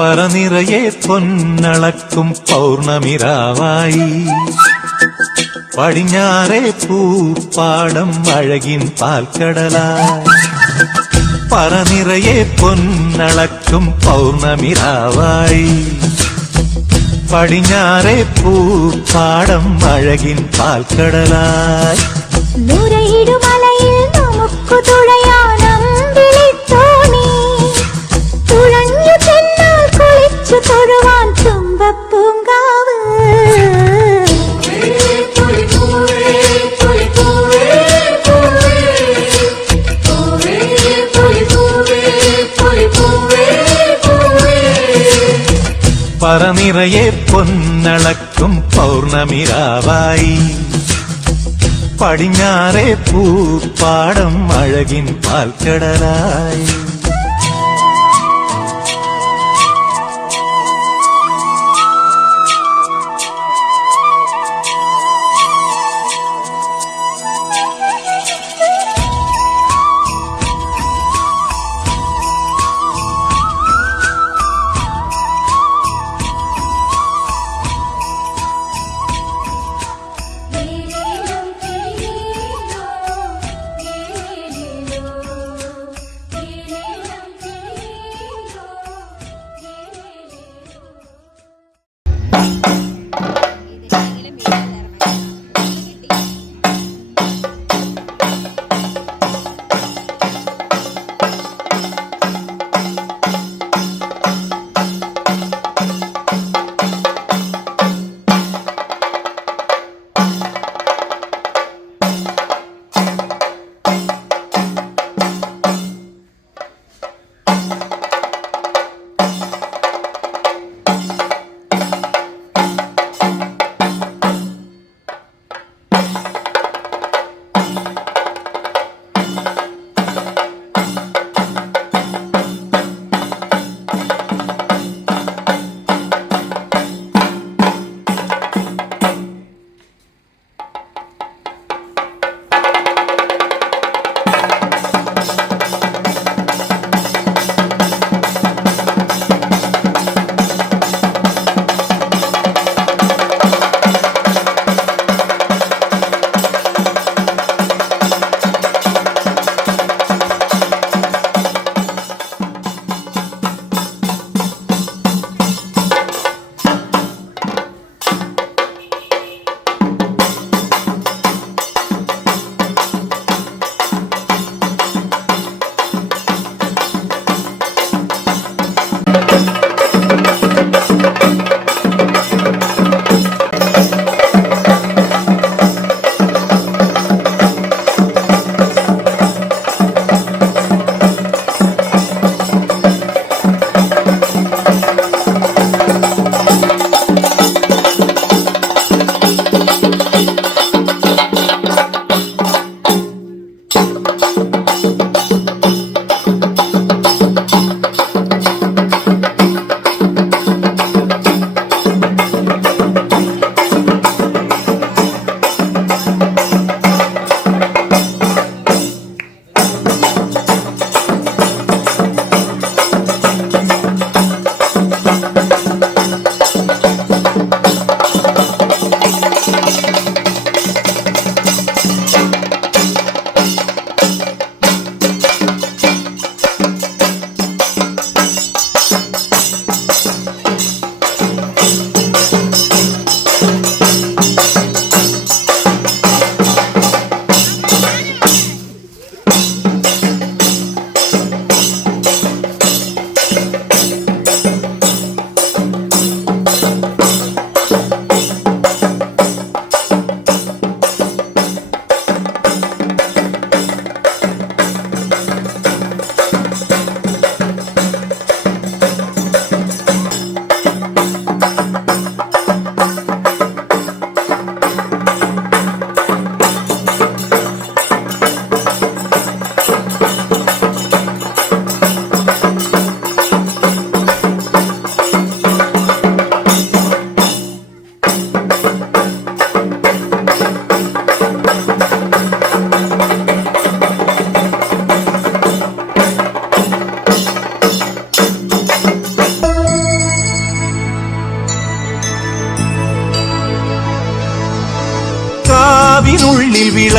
പറനിറയെ പൊന്നളക്കും പൗർണമിരാവായി പടിഞ്ഞാറേ പൂപ്പാടം അഴകിൻ പാൽക്കടലായി പറനിറയെ പൊന്നളക്കും പൗർണമിരാവായി പടിഞ്ഞാറേ പൂപ്പാടം അഴകിൻ പാൽക്കടലായി നുരയിടുമലയിൽ നമുക്കു തുഴയാനമ്പിളിത്തോണി തുഴഞ്ഞു ചെന്നാൽ കുളിച്ചു തൊഴുവാൻ തുമ്പപ്പൂങ്കാവ് പറനിറയെ പൊന്നളക്കും പൗർണമിരാവായി പടിഞ്ഞാറേ പൂപ്പാടം അഴകിൻ പാൽക്കടലായി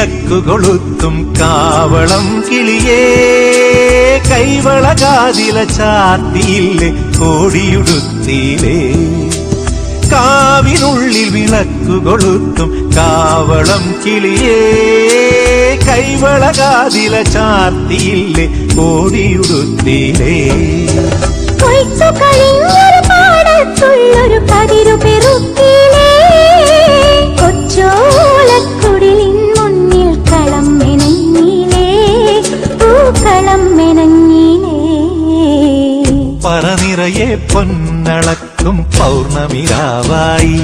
വിളക്കുകൊളുത്തും കാവളം കിളിയേ കൈവളകാതില ചാത്തിയില്ലേ കോടിയുടുത്തിയിലേ കാവിനുള്ളിൽ വിളക്കുകൊളുത്തും കാവളം കിളിയേ കൈവളകാതില ചാത്തിയില്ലേ കോടിയുടുത്തിയിലേ കൊയ്ത്തു കഴിഞ്ഞൊരു പാടത്തുള്ളൊരു പതിരു പെറുക്കിലേ കൊച്ചോലക്കുടിലിൻ മുന്നിൽ കളം മെനഞ്ഞിലേ പൂക്കളം മെനഞ്ഞിലേ പറനിറയെ പൊന്നളക്കും പൗർണമിരാവായി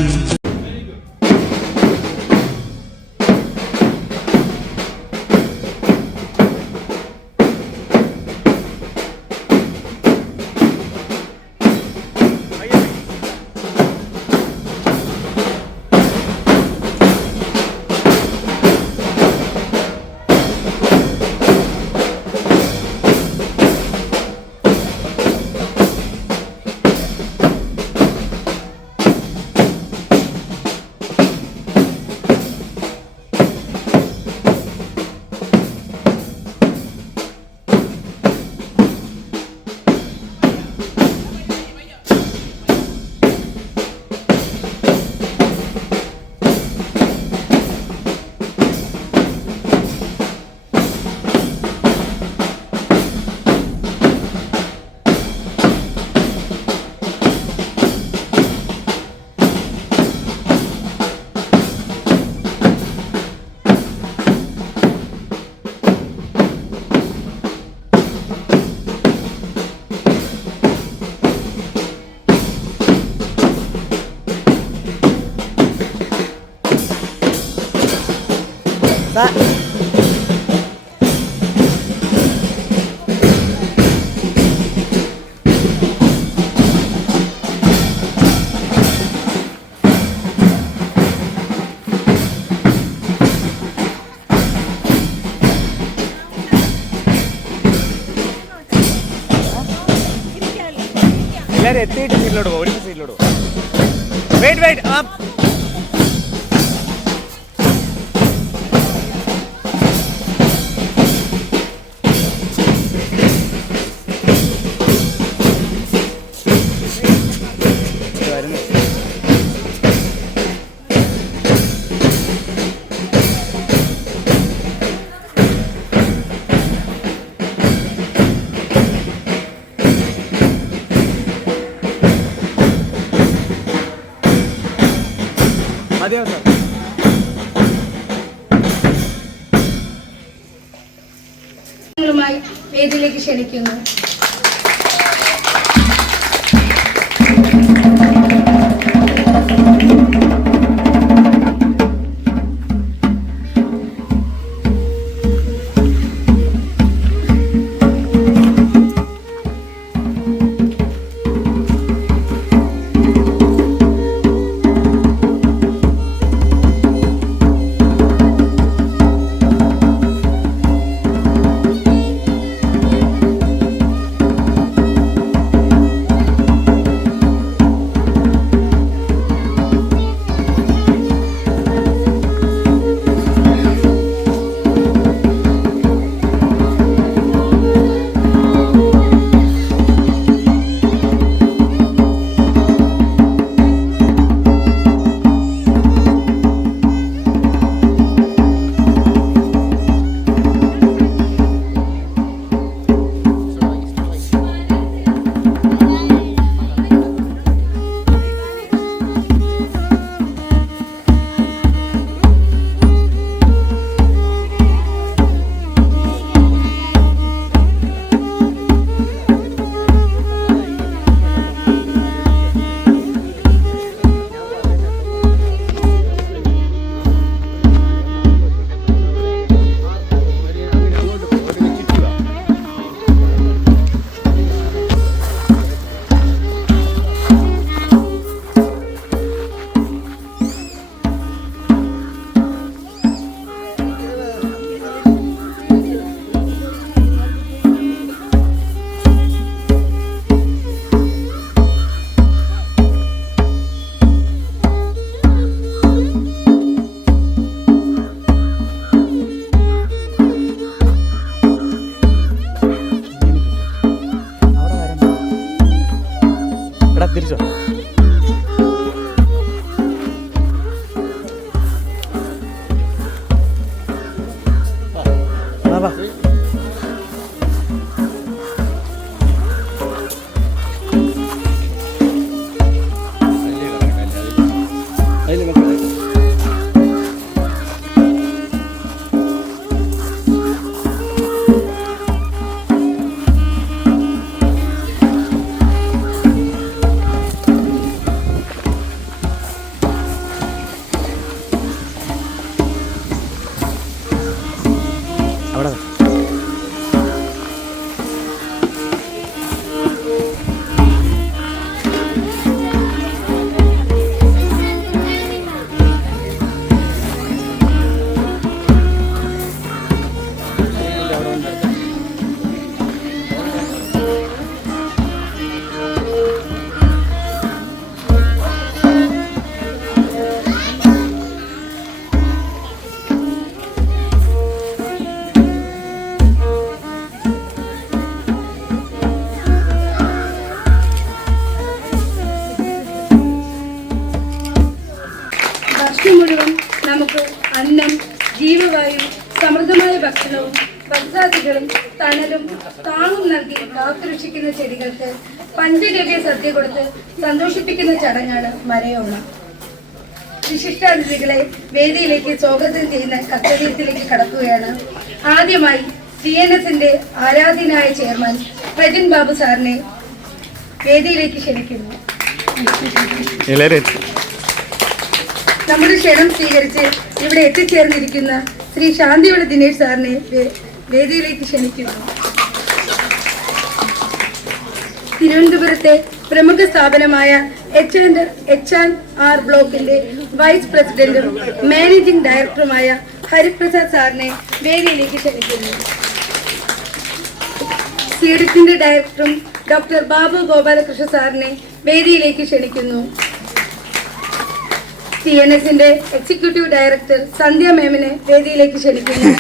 എല്ലാരും എത്തിയിട്ട് സീറ്റിലോട്ട് പോകും. ഒരു സീറ്റിലോട്ട് പോകും. വെയിറ്റ് വെയിറ്റ് അതെയോ സാർ? വേദിയിലേക്ക് ക്ഷണിക്കുന്നു. സഹസാധികളും തണലും താങ്ങും നൽകി കാത്തുരക്ഷിക്കുന്ന ചെടികൾക്ക് പഞ്ചഗവ്യ സദ്യ കൊടുത്ത് സന്തോഷിപ്പിക്കുന്ന ചടങ്ങാണ് മരയോണം. വിശിഷ്ടാതിഥികളെ വേദിയിലേക്ക് സ്വാഗതം ചെയ്യുന്ന കർത്തവ്യത്തിലേക്ക് കടക്കുകയാണ്. ആദ്യമായി CNSന്റെ ആരാധ്യനായ ചെയർമാൻ പ്രജിൻ ബാബു സാറിനെ വേദിയിലേക്ക് ക്ഷണിക്കുന്നു. നമ്മുടെ ക്ഷണം സ്വീകരിച്ച് ഇവിടെ എത്തിച്ചേർന്നിരിക്കുന്ന ശ്രീ ശാന്തിയുള്ള ദിനേശ് സാറിനെ വേദിയിലേക്ക് ക്ഷണിക്കുന്നു. തിരുവനന്തപുരത്തെ പ്രമുഖ സ്ഥാപനമായ H&R ബ്ലോക്കിന്റെ വൈസ് പ്രസിഡന്റും മാനേജിംഗ് ഡയറക്ടറുമായ ഹരിപ്രസാദ് സാറിനെ വേദിയിലേക്ക് ക്ഷണിക്കുന്നു. സീഡിറ്റിന്റെ ഡയറക്ടറും ഡോക്ടർ ബാബു ഗോപാലകൃഷ്ണ സാറിനെ വേദിയിലേക്ക് ക്ഷണിക്കുന്നു. CNSന്റെ എക്സിക്യൂട്ടീവ് ഡയറക്ടർ സന്ധ്യ മേമിനെ വേദിയിലേക്ക് ക്ഷണിക്കുന്നു.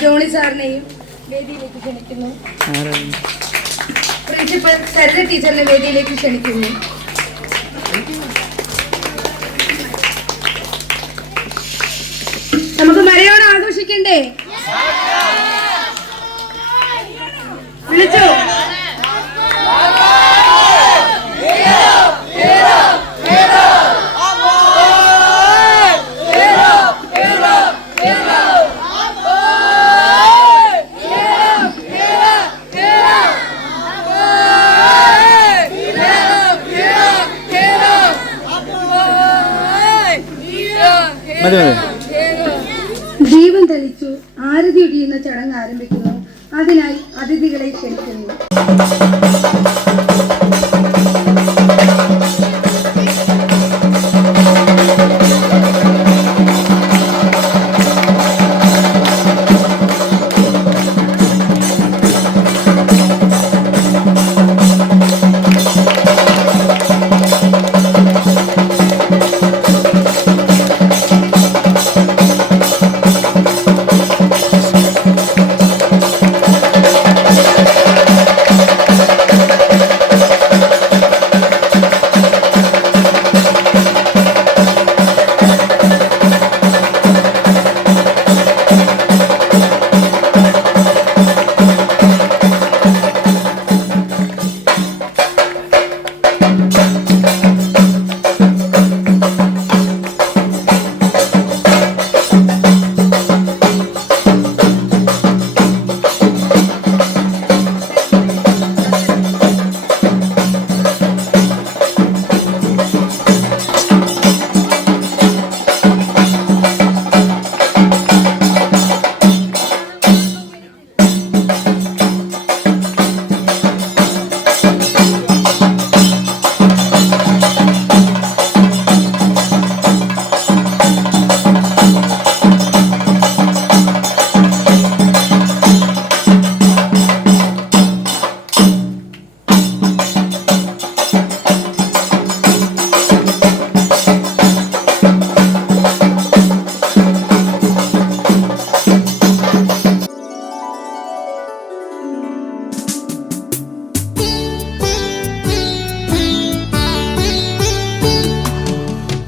ജോണി സാറിനെയും വേദിയിലേക്ക് ക്ഷണിക്കുന്നു. പ്രിൻസിപ്പൽ സരിത ടീച്ചറിനെ വേദിയിലേക്ക് ക്ഷണിക്കുന്നു. നമുക്ക് മരയോണം ആഘോഷിക്കണ്ടേ? വിളിച്ചോ? ദീപം തെളിച്ചു ആരതി ഒടിയുന്ന ചടങ്ങ് ആരംഭിക്കുന്നു. അതിനായി അതിഥികളെ ക്ഷണിക്കുന്നു.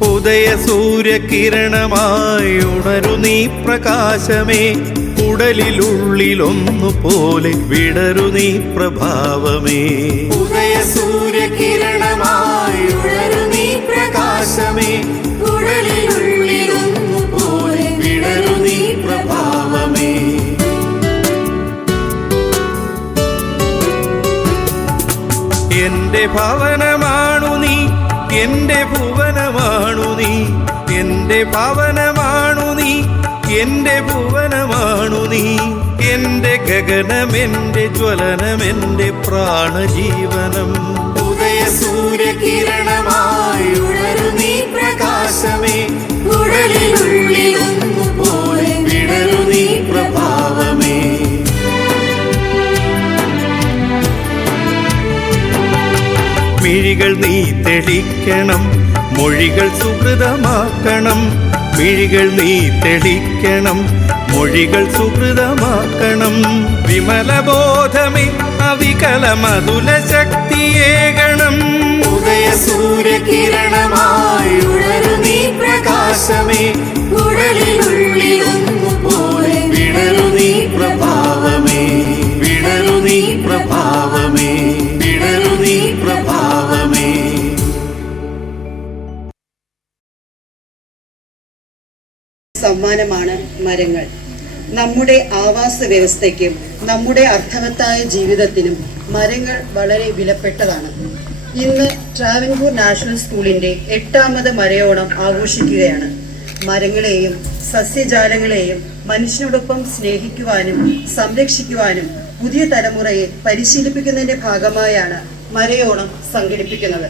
ഉദയ സൂര്യകിരണമായി ഉണരു നീ പ്രകാശമേ, ഉടലിലുള്ളിലൊന്നു പോലെ വിടരു നീ പ്രഭാവമേ. ഉദയ സൂര്യകിരണമായി ഉണരു നീ പ്രകാശമേ, ഉടലിലുള്ളിലൊന്നു പോലെ വിടരു നീ പ്രഭാവമേ. എന്റെ ഭവനമാണു നീ, എന്റെ ഭുവനമാണു നീ, എന്റെ ഭവനമാണു നീ, എന്റെ ഭുവനമാണു നീ. എന്റെ ഗഗനമെന്റെ ജ്വലനമെന്റെ പ്രാണജീവനം. ഉദയ സൂര്യകിരണമായി ഉണരു നീ പ്രകാശമേ, ഉടലിനുള്ളിലൊന്നു പോലെ വിടരു നീ പ്രഭാവമേ. മിഴികൾ നീ തെളിക്കണം, മൊഴികൾ സുഹൃതമാക്കണം. മിഴികൾ നീ തെളിക്കണം, മൊഴികൾ സുഹൃതമാക്കണം. വിമലബോധമേ അവികല മധുല ശക്തിയേകണം. ഉദയ ഉദയ സൂര്യകിരണമായി ഉണരു നീ പ്രകാശമേ ഉടലിനുള്ളിൽ ഒന്നുപോലെ വിടരു നീ പ്രഭാവമേ വിടരു നീ പ്രഭാവമേ വിടരു നീ പ്രഭാവമേ. സമ്മാനമാണ് മരങ്ങൾ. നമ്മുടെ ആവാസ വ്യവസ്ഥയ്ക്കും നമ്മുടെ അർത്ഥവത്തായ ജീവിതത്തിനും മരങ്ങൾ വളരെ വിലപ്പെട്ടതാണ്. ഇന്ന് ട്രാവൻകൂർ നാഷണൽ സ്കൂളിൻ്റെ 8ാമത് മരയോണം ആഘോഷിക്കുകയാണ്. മരങ്ങളെയും സസ്യജാലങ്ങളെയും മനുഷ്യനോടൊപ്പം സ്നേഹിക്കുവാനും സംരക്ഷിക്കുവാനും പുതിയ തലമുറയെ പരിശീലിപ്പിക്കുന്നതിൻ്റെ ഭാഗമായാണ് മരയോണം സംഘടിപ്പിക്കുന്നത്.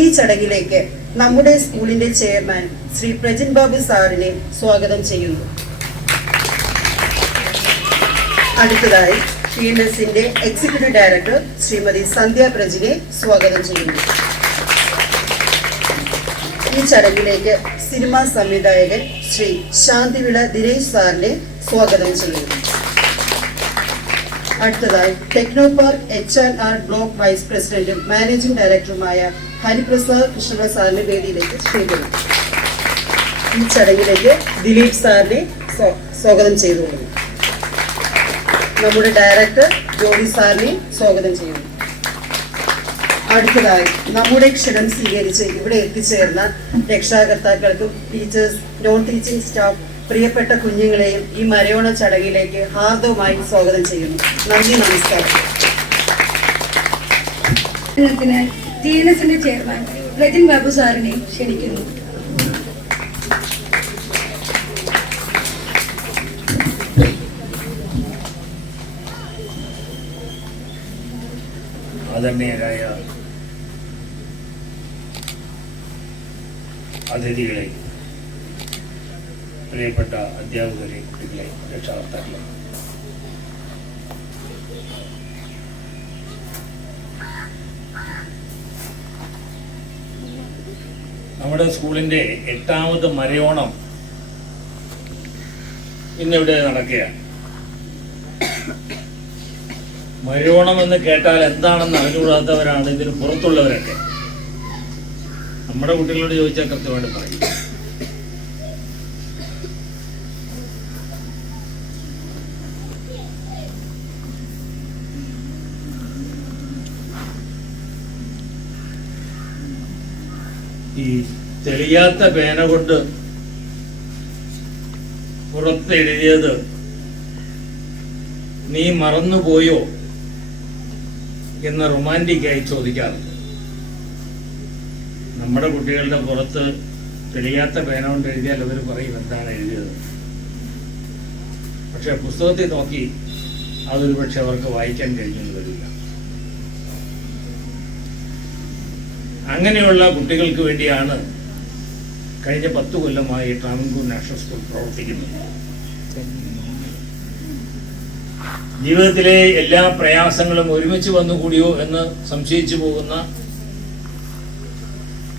ഈ ചടങ്ങിലേക്ക് നമ്മുടെ സ്കൂളിന്റെ ചെയർമാൻ ശ്രീ പ്രജിൻ ബാബു സാറിനെ സ്വാഗതം ചെയ്യുന്നു. അടുത്തതായി PNSന്റെ എക്സിക്യൂട്ടീവ് ഡയറക്ടർ ശ്രീമതി സന്ധ്യ പ്രജിനെ സ്വാഗതം ചെയ്യുന്നു. ഈ ചടങ്ങിലേക്ക് സിനിമാ സംവിധായകൻ ശ്രീ ശാന്തിവിള ദിനേശ് സാറിനെ സ്വാഗതം ചെയ്യുന്നു. അടുത്തതായി Technopark HR&R block vice പ്രസിഡന്റും മാനേജിംഗ് ഡയറക്ടറുമായ ഹരിപ്രസാദ് കൃഷ്ണ സാറിനെ വേദിയിലേക്ക് ക്ഷണിക്കുന്നു. ഈ ചടങ്ങിലേക്ക് ദിലീപ് സാറിനെ സ്വാഗതം ചെയ്തുകൊള്ളുന്നു. നമ്മുടെ ഡയറക്ടർ ജോലി സാറിനെ സ്വാഗതം ചെയ്യുന്നു. അടുത്തതായി നമ്മുടെ ക്ഷണം സ്വീകരിച്ച് ഇവിടെ എത്തിച്ചേർന്ന രക്ഷാകർത്താക്കൾക്കും ടീച്ചേഴ്സ്, നോൺ ടീച്ചിങ് സ്റ്റാഫ്, പ്രിയപ്പെട്ട കുഞ്ഞുങ്ങളെയും ഈ മരയോണ ചടങ്ങിലേക്ക് ഹാർദവുമായി സ്വാഗതം ചെയ്യുന്നു. നന്ദി, നമസ്കാരം. TNSന്റെ ചെയർമാൻ പ്രജിൻ ബാബു സാറിനെ ക്ഷണിക്കുന്നു. ആദരണീയരായ അതിഥികളെ, പ്രിയപ്പെട്ട അധ്യാപകരെ, കുട്ടികളെ, രക്ഷാകർത്താക്കളെ, നമ്മുടെ സ്കൂളിൻ്റെ 8ാമത് മരയോണം ഇന്നിവിടെ നടക്കുകയാണ്. മരയോണം എന്ന് കേട്ടാൽ എന്താണെന്ന് അറിഞ്ഞുകൂടാത്തവരാണ് ഇതിന് പുറത്തുള്ളവരൊക്കെ. നമ്മുടെ കുട്ടികളോട് ചോദിച്ചാൽ കൃത്യമായിട്ട് പറയും. ഈ തെളിയാത്ത പേന കൊണ്ട് പുറത്തെഴുതിയത് നീ മറന്നുപോയോ എന്ന് റൊമാൻറ്റിക്കായി ചോദിക്കാറുണ്ട്. നമ്മുടെ കുട്ടികളുടെ പുറത്ത് തെളിയാത്ത പേന കൊണ്ട് എഴുതിയാൽ അവർ പറയും എന്താണ് എഴുതിയത്. പക്ഷെ പുസ്തകത്തിൽ നോക്കി അതൊരു പക്ഷെ അവർക്ക് വായിക്കാൻ കഴിഞ്ഞെന്ന് വരില്ല. അങ്ങനെയുള്ള കുട്ടികൾക്ക് വേണ്ടിയാണ് കഴിഞ്ഞ 10 കൊല്ലമായി ട്രാവൻകൂർ നാഷണൽ സ്കൂൾ പ്രവർത്തിക്കുന്നത്. ജീവിതത്തിലെ എല്ലാ പ്രയാസങ്ങളും ഒരുമിച്ച് വന്നുകൂടിയോ എന്ന് സംശയിച്ചു പോകുന്ന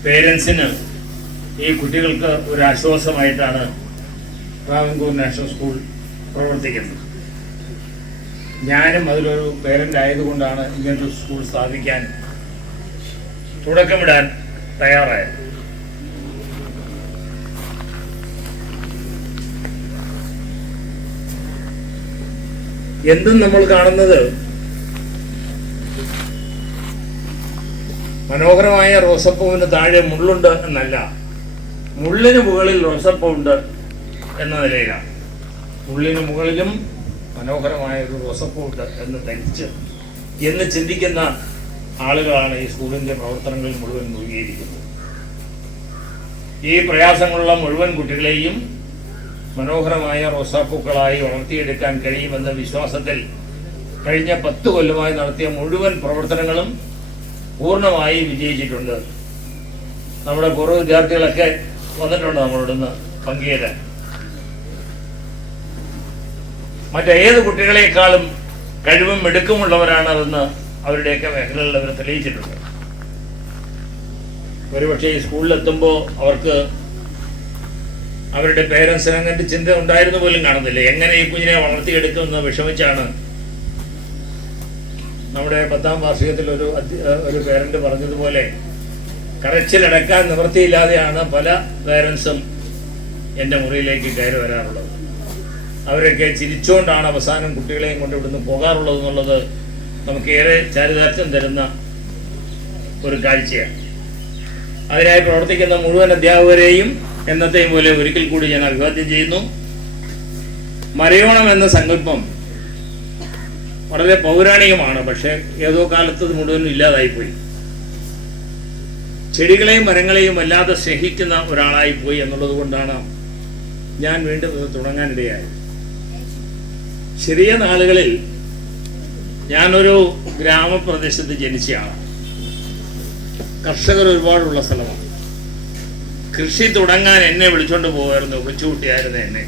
പേരൻസിന് ഈ കുട്ടികൾക്ക് ഒരു ആശ്വാസമായിട്ടാണ് ട്രാവൻകൂർ നാഷണൽ സ്കൂൾ പ്രവർത്തിക്കുന്നത്. ഞാനും അതിലൊരു പേരൻ്റ് ആയതുകൊണ്ടാണ് ഇങ്ങനൊരു സ്കൂൾ സ്ഥാപിക്കാൻ തുടക്കമിടാൻ തയ്യാറായത്. എന്തും നമ്മൾ കാണുന്നത് മനോഹരമായ റോസപ്പൂവിന് താഴെ മുള്ളുണ്ട് എന്നല്ല, മുള്ളിന് മുകളിൽ റോസപ്പൂവുണ്ട് എന്ന നിലയിലാണ്. മുള്ളിന് മുകളിലും മനോഹരമായ ഒരു റോസപ്പൂവുണ്ട് എന്ന് ധരിച്ച് എന്ന് ചിന്തിക്കുന്ന ആളുകളാണ് ഈ സ്കൂളിൻ്റെ പ്രവർത്തനങ്ങളിൽ മുഴുവൻ മുഴുകിയിരിക്കുന്നത്. ഈ പ്രയാസങ്ങളുള്ള മുഴുവൻ കുട്ടികളെയും മനോഹരമായ റോസാപ്പൂക്കളായി വളർത്തിയെടുക്കാൻ കഴിയുമെന്ന വിശ്വാസത്തിൽ കഴിഞ്ഞ 10 കൊല്ലമായി നടത്തിയ മുഴുവൻ പ്രവർത്തനങ്ങളും പൂർണ്ണമായി വിജയിച്ചിട്ടുണ്ട്. നമ്മുടെ പൂർവ്വ വിദ്യാർത്ഥികളൊക്കെ വന്നിട്ടുണ്ട് നമ്മളോടൊന്ന് പങ്കുചേരാൻ. മറ്റേത് കുട്ടികളെക്കാളും കഴിവും മിടുക്കുമുള്ളവരാണ് അതെന്ന് അവരുടെയൊക്കെ മേഖലകളിൽ അവർ തെളിയിച്ചിട്ടുണ്ട്. ഒരുപക്ഷെ ഈ സ്കൂളിലെത്തുമ്പോൾ അവർക്ക് അവരുടെ പേരൻസിന് അങ്ങനത്തെ ചിന്ത ഉണ്ടായിരുന്നു പോലും കാണുന്നില്ല. എങ്ങനെ ഈ കുഞ്ഞിനെ വളർത്തിയെടുക്കുമെന്ന് വിഷമിച്ചാണ് നമ്മുടെ 10ാം വാർഷികത്തിൽ ഒരു പേരന്റ് പറഞ്ഞതുപോലെ കരച്ചിലടക്കാൻ നിവൃത്തിയില്ലാതെയാണ് പല പേരൻസും എൻ്റെ മുറിയിലേക്ക് കയറി വരാറുള്ളത്. അവരൊക്കെ ചിരിച്ചുകൊണ്ടാണ് അവസാനം കുട്ടികളെയും കൊണ്ട് ഇവിടുന്ന് പോകാറുള്ളത് എന്നുള്ളത് നമുക്കേറെ ചാരിതാർത്ഥ്യം തരുന്ന ഒരു കാഴ്ചയാണ്. അതിനായി പ്രവർത്തിക്കുന്ന മുഴുവൻ അധ്യാപകരെയും എന്നത്തെയും പോലെ ഒരിക്കൽ കൂടി ഞാൻ അഭിവാദ്യം ചെയ്യുന്നു. മരയോണം എന്ന സങ്കല്പം വളരെ പൗരാണികമാണ്. പക്ഷേ ഏതോ കാലത്ത് ഇത് മുഴുവനും ഇല്ലാതായിപ്പോയി. ചെടികളെയും മരങ്ങളെയും വല്ലാതെ സ്നേഹിക്കുന്ന ഒരാളായിപ്പോയി എന്നുള്ളത് കൊണ്ടാണ് ഞാൻ വീണ്ടും ഇത് തുടങ്ങാനിടയായത്. ചെറിയ നാളുകളിൽ ഞാനൊരു ഗ്രാമപ്രദേശത്ത് ജനിച്ചയാണ്. കർഷകർ ഒരുപാടുള്ള സ്ഥലമാണ്. കൃഷി തുടങ്ങാൻ എന്നെ വിളിച്ചോണ്ട് പോകുമായിരുന്നു, കൊച്ചുകുട്ടിയായിരുന്ന എന്നെ.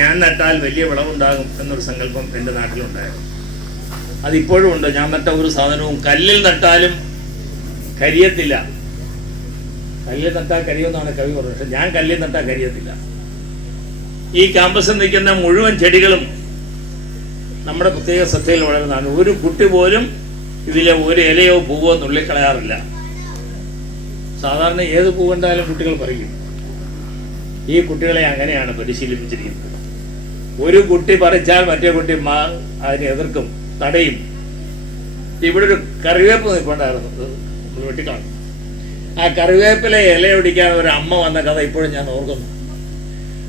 ഞാൻ നട്ടാൽ വലിയ വിളവുണ്ടാകും എന്നൊരു സങ്കല്പം എൻ്റെ നാട്ടിലുണ്ടായിരുന്നു. അതിപ്പോഴും ഉണ്ട്. ഞാൻ നട്ട ഒരു സാധനവും കല്ലിൽ നട്ടാലും കരിയത്തില്ല. കല്ലിൽ നട്ടാൽ കരിയുമെന്നാണ് കവി പറഞ്ഞത്. പക്ഷെ ഞാൻ കല്ലിൽ നട്ടാൽ കരിയത്തില്ല. ഈ ക്യാമ്പസിൽ നിൽക്കുന്ന മുഴുവൻ ചെടികളും നമ്മുടെ പ്രത്യേക ശ്രദ്ധയിൽ വളരുന്നതാണ്. ഒരു കുട്ടി പോലും ഇതിലെ ഒരു ഇലയോ പൂവോ നുള്ളിക്കളയാറില്ല. സാധാരണ ഏത് പൂ കണ്ടാലും കുട്ടികൾ പറിക്കും. ഈ കുട്ടികളെ അങ്ങനെയാണ് പരിശീലിപ്പിച്ചിരിക്കുന്നത്. ഒരു കുട്ടി പറിച്ചാൽ മറ്റേ കുട്ടി അതിനെ എതിർക്കും, തടയും. ഇവിടെ ഒരു കറിവേപ്പ് നിൽപ്പുണ്ടായിരുന്നു, വെട്ടിക്കളഞ്ഞു. ആ കറിവേപ്പിലെ ഇലയൊടിക്കാൻ ഒരു അമ്മ വന്ന കഥ ഇപ്പോഴും ഞാൻ ഓർക്കുന്നു.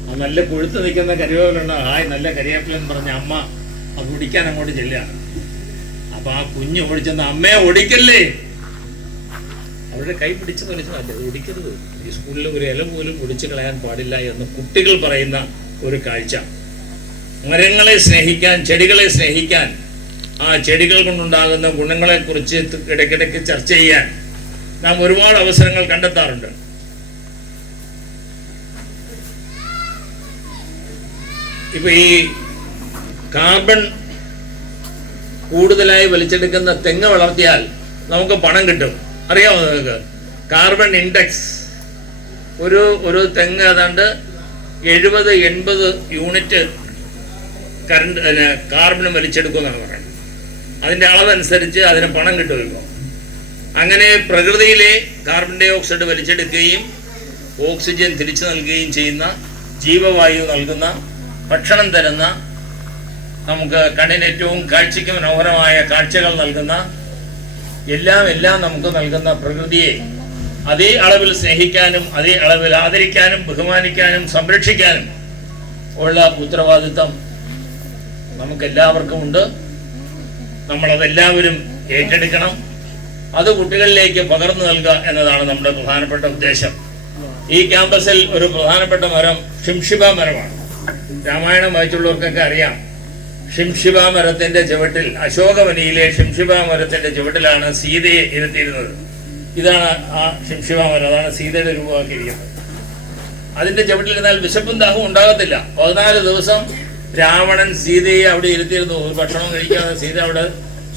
ആ നല്ല കൊഴുത്ത് നിൽക്കുന്ന കറിവേപ്പിലുണ്ട്. നല്ല കരിവേപ്പിലെന്ന് പറഞ്ഞ അമ്മ അത് ഒടിക്കാൻ അങ്ങോട്ട് ചെല്ലുകയാണ്. അപ്പൊ ആ കുഞ്ഞ് ഓടിച്ചെന്ന് അമ്മയെ ഒടിക്കല്ലേ, അവരുടെ കൈ പിടിച്ച് വലിച്ചു മാറ്റി, അത് ഒടിക്കരുത്, ഈ സ്കൂളിൽ ഒരു ഇല പോലും ഒടിച്ചു കളയാൻ പാടില്ല എന്ന് കുട്ടികൾ പറയുന്ന ഒരു കാഴ്ച. മരങ്ങളെ സ്നേഹിക്കാൻ, ചെടികളെ സ്നേഹിക്കാൻ, ആ ചെടികൾ കൊണ്ടുണ്ടാകുന്ന ഗുണങ്ങളെ കുറിച്ച് ഇടയ്ക്കിടയ്ക്ക് ചർച്ച ചെയ്യാൻ നാം ഒരുപാട് അവസരങ്ങൾ കണ്ടെത്താറുണ്ട്. ഇപ്പൊ ഈ കാർബൺ കൂടുതലായി വലിച്ചെടുക്കുന്ന തെങ്ങ് വളർത്തിയാൽ നമുക്ക് പണം കിട്ടും. അറിയാമോ നിങ്ങൾക്ക്? കാർബൺ ഇൻഡെക്സ് ഒരു തെങ്ങ് ഏതാണ്ട് 70-80 യൂണിറ്റ് കാർബൺ വലിച്ചെടുക്കുമെന്നാണ് പറയുന്നത്. അതിൻ്റെ അളവനുസരിച്ച് അതിന് പണം കിട്ടുമല്ലോ. അങ്ങനെ പ്രകൃതിയിലെ കാർബൺ ഡൈ ഓക്സൈഡ് വലിച്ചെടുക്കുകയും ഓക്സിജൻ തിരിച്ചു നൽകുകയും ചെയ്യുന്ന, ജീവവായു നൽകുന്ന, ഭക്ഷണം തരുന്ന, നമുക്ക് കണ്ണിന് ഏറ്റവും കാഴ്ചയ്ക്ക് മനോഹരമായ കാഴ്ചകൾ നൽകുന്ന, എല്ലാം നമുക്ക് നൽകുന്ന പ്രകൃതിയെ അതേ അളവിൽ സ്നേഹിക്കാനും അതേ അളവിൽ ആദരിക്കാനും ബഹുമാനിക്കാനും സംരക്ഷിക്കാനും ഉള്ള ഉത്തരവാദിത്തം നമുക്കെല്ലാവർക്കും ഉണ്ട്. നമ്മളതെല്ലാവരും ഏറ്റെടുക്കണം. അത് കുട്ടികളിലേക്ക് പകർന്നു നൽകുക എന്നതാണ് നമ്മുടെ പ്രധാനപ്പെട്ട ഉദ്ദേശം. ഈ ക്യാമ്പസിൽ ഒരു പ്രധാനപ്പെട്ട മരം ഷിംഷിബ മരമാണ്. രാമായണം വായിച്ചുള്ളവർക്കൊക്കെ അറിയാം. ഷിംഷിബ മരത്തിന്റെ ചുവട്ടിൽ, അശോകവനിയിലെ ഷിംഷിബ മരത്തിന്റെ ചുവട്ടിലാണ് സീതയെ ഇരുത്തിയിരുന്നത്. ഇതാണ് ആ ഷിംഷിബ മരം. അതാണ് സീതയുടെ രൂപമാക്കിയിരിക്കുന്നത്. അതിന്റെ ചുവട്ടിലിരുന്നാൽ വിശപ്പും ദാഹവും ഉണ്ടാകത്തില്ല. 14 ദിവസം രാവണൻ സീതയെ അവിടെ ഇരുത്തിയിരുന്നു. ഒരു ഭക്ഷണം കഴിക്കാതെ സീത അവിടെ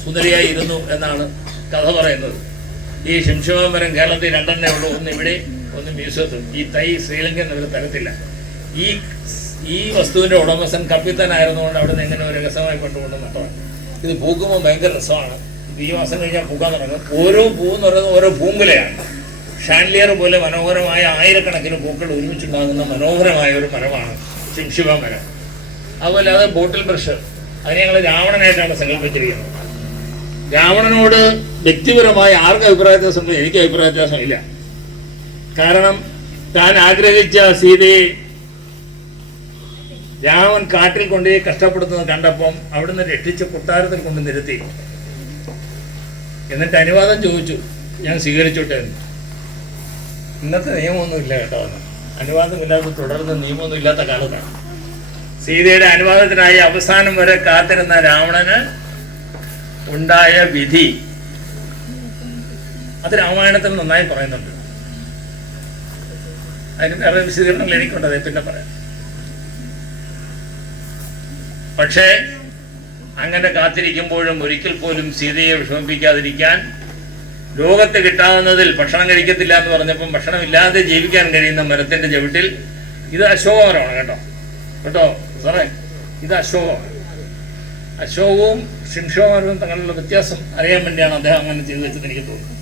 സുന്ദരിയായി ഇരുന്നു എന്നാണ് കഥ പറയുന്നത്. ഈ ഷിംഷിബ മരം കേരളത്തിൽ 2 ഉള്ളൂ. ഒന്ന് ഇവിടെ, ഒന്ന് മ്യൂസിയത്തും. ഈ തൈ ശ്രീലങ്കൻ അവർ തരത്തില്ല. ഈ വസ്തുവിന്റെ ഉടമസ്ഥൻ കപ്പിത്താനായിരുന്നുകൊണ്ട് അവിടെ നിന്ന് എങ്ങനെ ഒരു രഹസ്യമായി കൊണ്ടുകൊണ്ട് നട്ടതാണ്. ഇത് പൂക്കുമ്പോൾ ഭയങ്കര രസമാണ്. ഈ മാസം കഴിഞ്ഞാൽ പൂക്കാൻ തുടങ്ങും. ഓരോ പൂ എന്ന് പറയുന്നത് ഓരോ പൂങ്കുലയാണ്. ഷാൻലിയർ പോലെ മനോഹരമായ ആയിരക്കണക്കിന് പൂക്കൾ ഒരുമിച്ചുണ്ടാകുന്ന മനോഹരമായ ഒരു മരമാണ് ഷിംഷിബ മരം. അതുപോലെ അത് ബോട്ടിൽ ബ്രഷ്, അതിനെ ഞങ്ങൾ രാവണനായിട്ടാണ് സങ്കല്പിച്ചിരിക്കുന്നത്. രാവണനോട് വ്യക്തിപരമായ ആർക്കും അഭിപ്രായ വ്യത്യാസമുണ്ട്. എനിക്ക് അഭിപ്രായ വ്യത്യാസം ഇല്ല. കാരണം താൻ ആഗ്രഹിച്ച സീതയെ രാമൻ കാട്ടിൽ കൊണ്ടുപോയി കഷ്ടപ്പെടുന്നത് കണ്ടപ്പം അവിടുന്ന് രക്ഷിച്ച് കൊട്ടാരത്തിൽ കൊണ്ട് നിരത്തി. എന്നിട്ട് അനുവാദം ചോദിച്ചു, ഞാൻ സ്വീകരിച്ചോട്ടെ. ഇന്നത്തെ നിയമമൊന്നുമില്ല കേട്ടോ. അനുവാദമില്ലാതെ തുടർന്ന് നിയമമൊന്നും ഇല്ലാത്ത കാലത്താണ്. സീതയുടെ അനുവാദത്തിനായി അവസാനം വരെ കാത്തിരുന്ന രാവണന് ഉണ്ടായ വിധി അത് രാമായണത്തിൽ നന്നായി പറയുന്നുണ്ട്. അതിന് വേറെ വിശദീകരണങ്ങൾ എനിക്കുണ്ട്, അതേ പിന്നെ പറയാം. പക്ഷേ അങ്ങനെ കാത്തിരിക്കുമ്പോഴും ഒരിക്കൽ പോലും സീതയെ വിഷമിപ്പിക്കാതിരിക്കാൻ, ലോകത്ത് കിട്ടാവുന്നതിൽ ഭക്ഷണം കഴിക്കത്തില്ല എന്ന് പറഞ്ഞപ്പം ഭക്ഷണമില്ലാതെ ജീവിക്കാൻ കഴിയുന്ന മരത്തിന്റെ ചവിട്ടിൽ, ഇത് അശോകമരമാണ് കേട്ടോ സാറേ, ഇത് അശോകമാണ്. അശോകവും ഷിംഷിബ മരവും തമ്മിലുള്ള വ്യത്യാസം അറിയാൻ വേണ്ടിയാണ് അദ്ദേഹം അങ്ങനെ ചെയ്തു വെച്ചത് എനിക്ക് തോന്നുന്നു.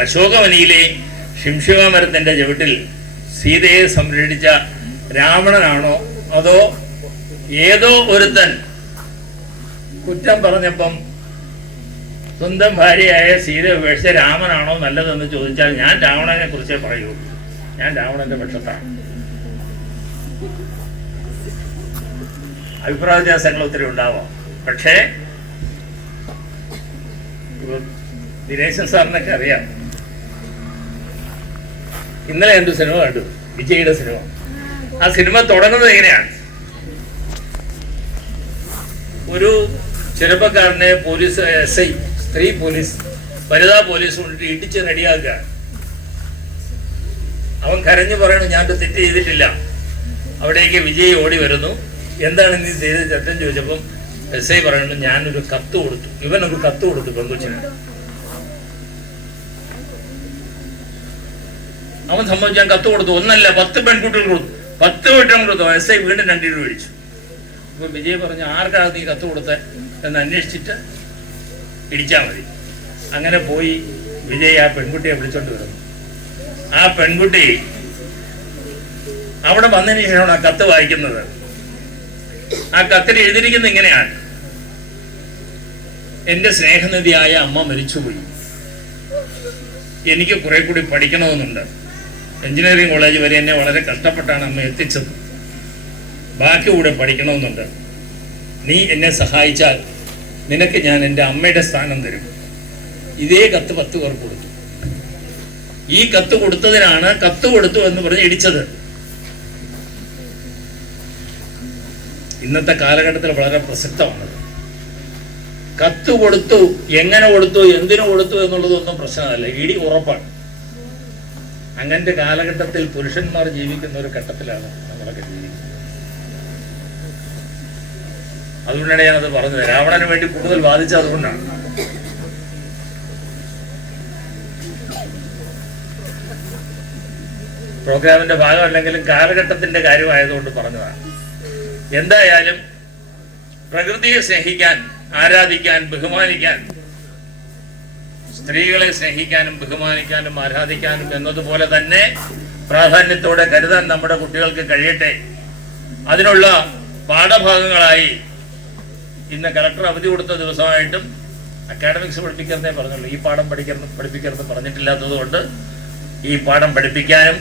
അശോകവനിയിലെ ശിംശിക മരത്തിന്റെ ചുവട്ടിൽ സീതയെ സംരക്ഷിച്ച രാവണനാണോ അതോ ഏതോ ഒരുത്തൻ കുറ്റം പറഞ്ഞപ്പം സ്വന്തം ഭാര്യയായ സീത ഉപേക്ഷിച്ച രാമനാണോ നല്ലതെന്ന് ചോദിച്ചാൽ ഞാൻ രാവണനെ കുറിച്ചേ പറയൂ. ഞാൻ രാവണന്റെ പക്ഷത്താണ്. അഭിപ്രായ വ്യത്യാസങ്ങൾ ഒത്തിരി ഉണ്ടാവാം. പക്ഷേ ദിനേശൻ സാറിനൊക്കെ അറിയാം. ഇന്നലെ എൻ്റെ സിനിമ കണ്ടു, വിജയുടെ സിനിമ. ആ സിനിമ തുടങ്ങുന്നത് എങ്ങനെയാണ്? ഒരു ചെറുപ്പക്കാരനെ പോലീസ് SI സ്ത്രീ പോലീസ് വനിതാ പോലീസ് കൊണ്ടിട്ട് ഇടിച്ച് റെഡിയാക്കുക. അവൻ കരഞ്ഞു പറയണു ഞാൻ തെറ്റ് ചെയ്തിട്ടില്ല. അവിടേക്ക് വിജയ് ഓടി വരുന്നു. എന്താണ് നീ ചെയ്ത് ചട്ടം ചോദിച്ചപ്പം SI പറയുന്നു ഞാനൊരു കത്ത് കൊടുത്തു. ഇവനൊരു കത്ത് കൊടുത്തു പെൺകൊച്ചിന്. അവൻ സംബന്ധിച്ച് ഞാൻ കത്ത് കൊടുത്തു. ഒന്നല്ല 10 പെൺകുട്ടികൾ കൊടുത്തു. 10 വട്ടം കൊടുത്തു. SI വീണ്ടും 2 രൂപ മേടിച്ചു. അപ്പൊ വിജയ് പറഞ്ഞു ആർക്കാണ് നീ കത്ത് കൊടുത്തത് എന്ന് അന്വേഷിച്ചിട്ട് ഇടിച്ചാൽ മതി. അങ്ങനെ പോയി വിജയ് ആ പെൺകുട്ടിയെ വിളിച്ചോണ്ട് വരുന്നു. ആ പെൺകുട്ടി അവിടെ വന്നതിന് ശേഷമാണ് ആ കത്ത് വായിക്കുന്നത്. ആ കത്തിൽ എഴുതിയിരിക്കുന്നത് ഇങ്ങനെയാണ്: എന്റെ സ്നേഹനിധിയായ അമ്മ മരിച്ചുപോയി. എനിക്ക് കുറെ കൂടി പഠിക്കണമെന്നുണ്ട്. എഞ്ചിനീയറിംഗ് കോളേജ് വരെ എന്നെ വളരെ കഷ്ടപ്പെട്ടാണ് അമ്മ എത്തിച്ചത്. ബാക്കി കൂടെ പഠിക്കണമെന്നുണ്ട്. നീ എന്നെ സഹായിച്ചാൽ നിനക്ക് ഞാൻ എൻ്റെ അമ്മയുടെ സ്ഥാനം തരും. ഇതേ കത്ത് 10 പേർ കൊടുത്തു. ഈ കത്ത് കൊടുത്തതിനാണ് കത്ത് കൊടുത്തു എന്ന് പറഞ്ഞ് ഇടിച്ചത്. ഇന്നത്തെ കാലഘട്ടത്തിൽ വളരെ പ്രസക്തമാണത്. കത്ത് കൊടുത്തു, എങ്ങനെ കൊടുത്തു, എന്തിനു കൊടുത്തു എന്നുള്ളതൊന്നും പ്രശ്നമല്ല, ഇടി ഉറപ്പാണ്. അങ്ങനത്തെ കാലഘട്ടത്തിൽ പുരുഷന്മാർ ജീവിക്കുന്ന ഒരു ഘട്ടത്തിലാണ് നമ്മളൊക്കെ ജീവിക്കുന്നത്. അതുകൊണ്ടാണ് ഞാനത് പറഞ്ഞത്. രാവണന് വേണ്ടി കൂടുതൽ വാദിച്ചത് അതുകൊണ്ടാണ്. പ്രോഗ്രാമിന്റെ ഭാഗമല്ലെങ്കിലും കാലഘട്ടത്തിന്റെ കാര്യമായതുകൊണ്ട് പറഞ്ഞതാണ്. എന്തായാലും പ്രകൃതിയെ സ്നേഹിക്കാൻ, ആരാധിക്കാൻ, ബഹുമാനിക്കാൻ, സ്ത്രീകളെ സ്നേഹിക്കാനും ബഹുമാനിക്കാനും ആരാധിക്കാനും എന്നതുപോലെ തന്നെ പ്രാധാന്യത്തോടെ കരുതാൻ നമ്മുടെ കുട്ടികൾക്ക് കഴിയട്ടെ. അതിനുള്ള പാഠഭാഗങ്ങളായി ഇന്ന് കളക്ടർ അവധി കൊടുത്ത ദിവസമായിട്ടും അക്കാഡമിക്സ് പഠിപ്പിക്കുന്നതേ പറഞ്ഞുള്ളൂ. ഈ പാഠം പഠിപ്പിക്കരുത് പറഞ്ഞിട്ടില്ലാത്തത് കൊണ്ട് ഈ പാഠം പഠിപ്പിക്കാനും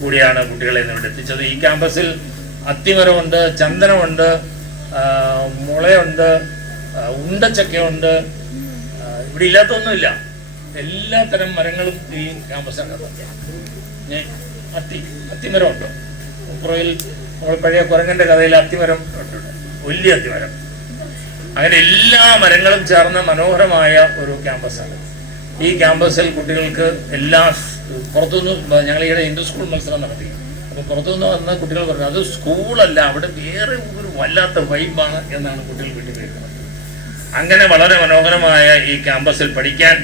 കൂടിയാണ് കുട്ടികളെ ഇവിടെ എത്തിച്ചത്. ഈ ക്യാമ്പസിൽ അത്തിമരമുണ്ട്, ചന്ദനമുണ്ട്, മുളയുണ്ട്, ഉണ്ടച്ചക്കയുണ്ട്. ഇവിടെ ഇല്ലാത്തൊന്നുമില്ല. എല്ലാ തരം മരങ്ങളും ഈ ക്യാമ്പസിനകത്ത്. അത്തിമരമുണ്ട്. പുറയിൽ നമ്മൾ പഴയ കുരങ്ങന്റെ കഥയിൽ അത്തിമരം ഉണ്ട്, വലിയ അത്തിമരം. അങ്ങനെ എല്ലാ മരങ്ങളും ചേർന്ന മനോഹരമായ ഒരു ക്യാമ്പസാണ്. ഈ ക്യാമ്പസിൽ കുട്ടികൾക്ക് എല്ലാ പുറത്തുനിന്ന് ഞങ്ങൾ ഈയിടെ ഇന്റർ സ്കൂൾ മത്സരം നടത്തി. അപ്പോൾ പുറത്തുനിന്ന് വന്ന കുട്ടികൾ പറഞ്ഞു അത് സ്കൂളല്ല, അവിടെ വേറെ ഒരു വല്ലാത്ത വൈബാണ് എന്നാണ് കുട്ടികൾ വീട്ടിൽ കേൾക്കുന്നത്. അങ്ങനെ വളരെ മനോഹരമായ ഈ ക്യാമ്പസിൽ പഠിക്കാൻ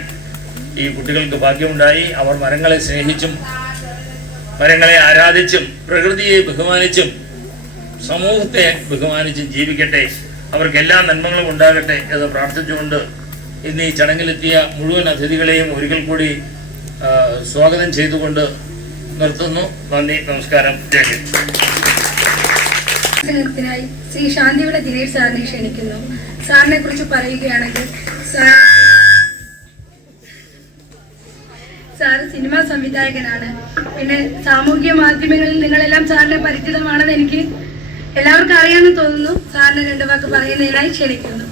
ഈ കുട്ടികൾക്ക് ഭാഗ്യമുണ്ടായി. അവർ മരങ്ങളെ സ്നേഹിച്ചും മരങ്ങളെ ആരാധിച്ചും പ്രകൃതിയെ ബഹുമാനിച്ചും സമൂഹത്തെ ബഹുമാനിച്ചും ജീവിക്കട്ടെ. അവർക്ക് എല്ലാ നന്മകളും ഉണ്ടാകട്ടെ എന്ന് പ്രാർത്ഥിച്ചുകൊണ്ട് ഇന്ന് ഈ ചടങ്ങിലെത്തിയ മുഴുവൻ അതിഥികളെയും ഒരിക്കൽ കൂടി സ്വാഗതം ചെയ്തുകൊണ്ട് നിർത്തുന്നു. നന്ദി, നമസ്കാരം, ജയ് ഹിന്ദ്. ശ്രീ ശാന്തിയുടെ ദിലീപ് സാറിനെ ക്ഷണിക്കുന്നു. സാറിനെ കുറിച്ച് പറയുകയാണെങ്കിൽ സാർ സിനിമാ സംവിധായകനാണ്. പിന്നെ സാമൂഹ്യ മാധ്യമങ്ങളിൽ നിങ്ങളെല്ലാം സാറിനെ പരിചിതമാണെന്ന് എനിക്ക് എല്ലാവർക്കും അറിയാമെന്ന് തോന്നുന്നു. സാറിന് 2 വാക്ക് പറയുന്നതിനായി ക്ഷണിക്കുന്നു.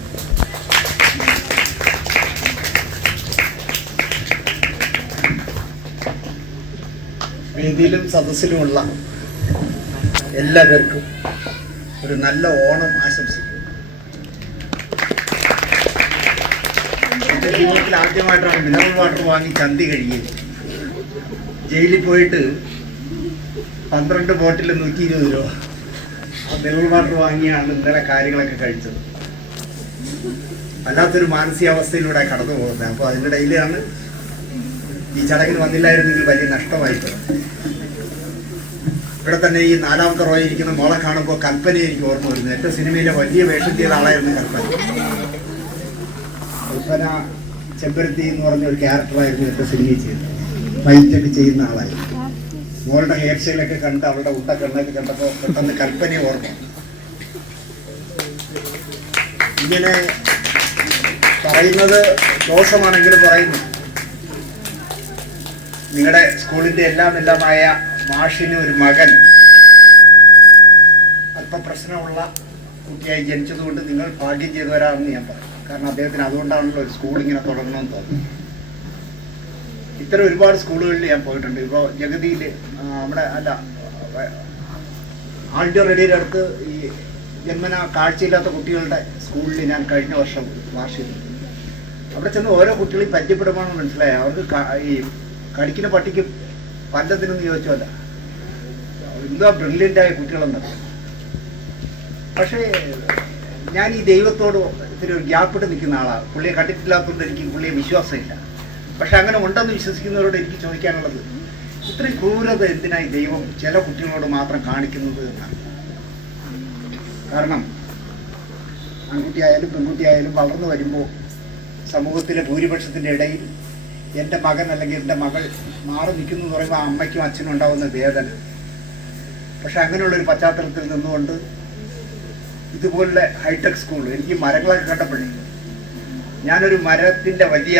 വേദിയിലും സദസ്സിലുമുള്ള എല്ലാവർക്കും ഒരു നല്ല ഓണം ആശംസിക്കുന്നു. എൻ്റെ ജീവിതത്തിൽ ആദ്യമായിട്ടാണ് മിനറൽ വാട്ടർ വാങ്ങി ചന്തി കഴിയുന്നത്. ജയിലിൽ പോയിട്ട് 12 ബോട്ടിൽ 120 രൂപ. ആ മിനറൽ വാട്ടർ വാങ്ങിയാണ് ഇന്നലെ കാര്യങ്ങളൊക്കെ കഴിച്ചത്. വല്ലാത്തൊരു മാനസികാവസ്ഥയിലൂടെ കടന്നു പോകുന്നത്. അപ്പോൾ അതിനിടയിലാണ് ഈ ചടങ്ങിന് വന്നില്ലായിരുന്നെങ്കിൽ വലിയ നഷ്ടമായിപ്പോയി. ഇവിടെ തന്നെ ഈ 4ാമത്തെ റോയിൽ ഇരിക്കുന്ന മോളെ കാണുമ്പോൾ കൽപ്പന എനിക്ക് ഓർമ്മ വരുന്നത്. എൻ്റെ സിനിമയിലെ വലിയ വേഷം ചെയ്ത ആളായിരുന്നു കൽപ്പന. ചെമ്പരത്തി എന്ന് പറഞ്ഞ ഒരു ക്യാരക്ടറായിരുന്നു എൻ്റെ സിനിമയിൽ ചെയ്തത്. ഫൈറ്റൊക്കെ ചെയ്യുന്ന ആളായിരുന്നു. മോളുടെ ഹെയർ സ്റ്റൈലൊക്കെ കണ്ട് അവളുടെ ഉണ്ടക്കണ്ണൊക്കെ കണ്ടപ്പോൾ പെട്ടെന്ന് കൽപ്പനയെ ഓർമ്മ. ഇങ്ങനെ പറയുന്നത് ദോഷമാണെങ്കിലും പറയുന്നു. നിങ്ങളുടെ സ്കൂളിൻ്റെ എല്ലാമായ മാഷിന് ഒരു മകൻ അല്പം പ്രശ്നമുള്ള കുട്ടിയായി ജനിച്ചതുകൊണ്ട് നിങ്ങൾ ഭാഗ്യം ചെയ്തവരാണെന്ന് ഞാൻ പറയും. കാരണം അദ്ദേഹത്തിന് അതുകൊണ്ടാണല്ലോ ഒരു സ്കൂൾ ഇങ്ങനെ തുടങ്ങണമെന്ന് തോന്നുന്നു. ഇത്തരം ഒരുപാട് സ്കൂളുകളിൽ ഞാൻ പോയിട്ടുണ്ട്. ഇപ്പോൾ ജഗതിയിൽ നമ്മുടെ ആൾട്ടോ റെഡിയുടെ അടുത്ത് ഈ ജന്മന കാഴ്ചയില്ലാത്ത കുട്ടികളുടെ സ്കൂളിൽ ഞാൻ കഴിഞ്ഞ വർഷം വാർഷികം അവിടെ ചെന്ന് ഓരോ കുട്ടികളെയും പരിചയപ്പെടുമ്പോഴാണ് മനസ്സിലായ അവർക്ക് ഈ കടിക്കുന്ന പട്ടിക്ക് പല്ലത്തിനെന്ന് ചോദിച്ചല്ല എന്താ ബ്രില്യൻ്റായ കുട്ടികളെന്നത്. പക്ഷേ ഞാൻ ഈ ദൈവത്തോട് ഇത്തിരി ഒരു ഗ്യാപ്പിട്ട് നിൽക്കുന്ന ആളാണ്. പുള്ളിയെ കണ്ടിട്ടില്ലാത്തതുകൊണ്ട് എനിക്ക് പുള്ളിയെ വിശ്വാസമില്ല. പക്ഷെ അങ്ങനെ ഉണ്ടെന്ന് വിശ്വസിക്കുന്നവരോട് എനിക്ക് ചോദിക്കാനുള്ളത്, ഇത്രയും ക്രൂരത എന്തിനായി ദൈവം ചില കുട്ടികളോട് മാത്രം കാണിക്കുന്നത് എന്നാണ്. കാരണം ആൺകുട്ടിയായാലും പെൺകുട്ടിയായാലും വളർന്നു വരുമ്പോൾ സമൂഹത്തിലെ ഭൂരിപക്ഷത്തിൻ്റെ ഇടയിൽ എൻ്റെ മകൻ അല്ലെങ്കിൽ എൻ്റെ മകൾ മാറി നിൽക്കുന്നു എന്ന് പറയുമ്പോൾ ആ അമ്മയ്ക്കും അച്ഛനും ഉണ്ടാകുന്ന വേദന. പക്ഷെ അങ്ങനെയുള്ളൊരു പശ്ചാത്തലത്തിൽ നിന്നുകൊണ്ട് ഇതുപോലെ ഹൈടെക് സ്കൂൾ, എനിക്ക് മരങ്ങളൊക്കെ കണ്ടപ്പോഴേ ഞാനൊരു മരത്തിൻ്റെ വലിയ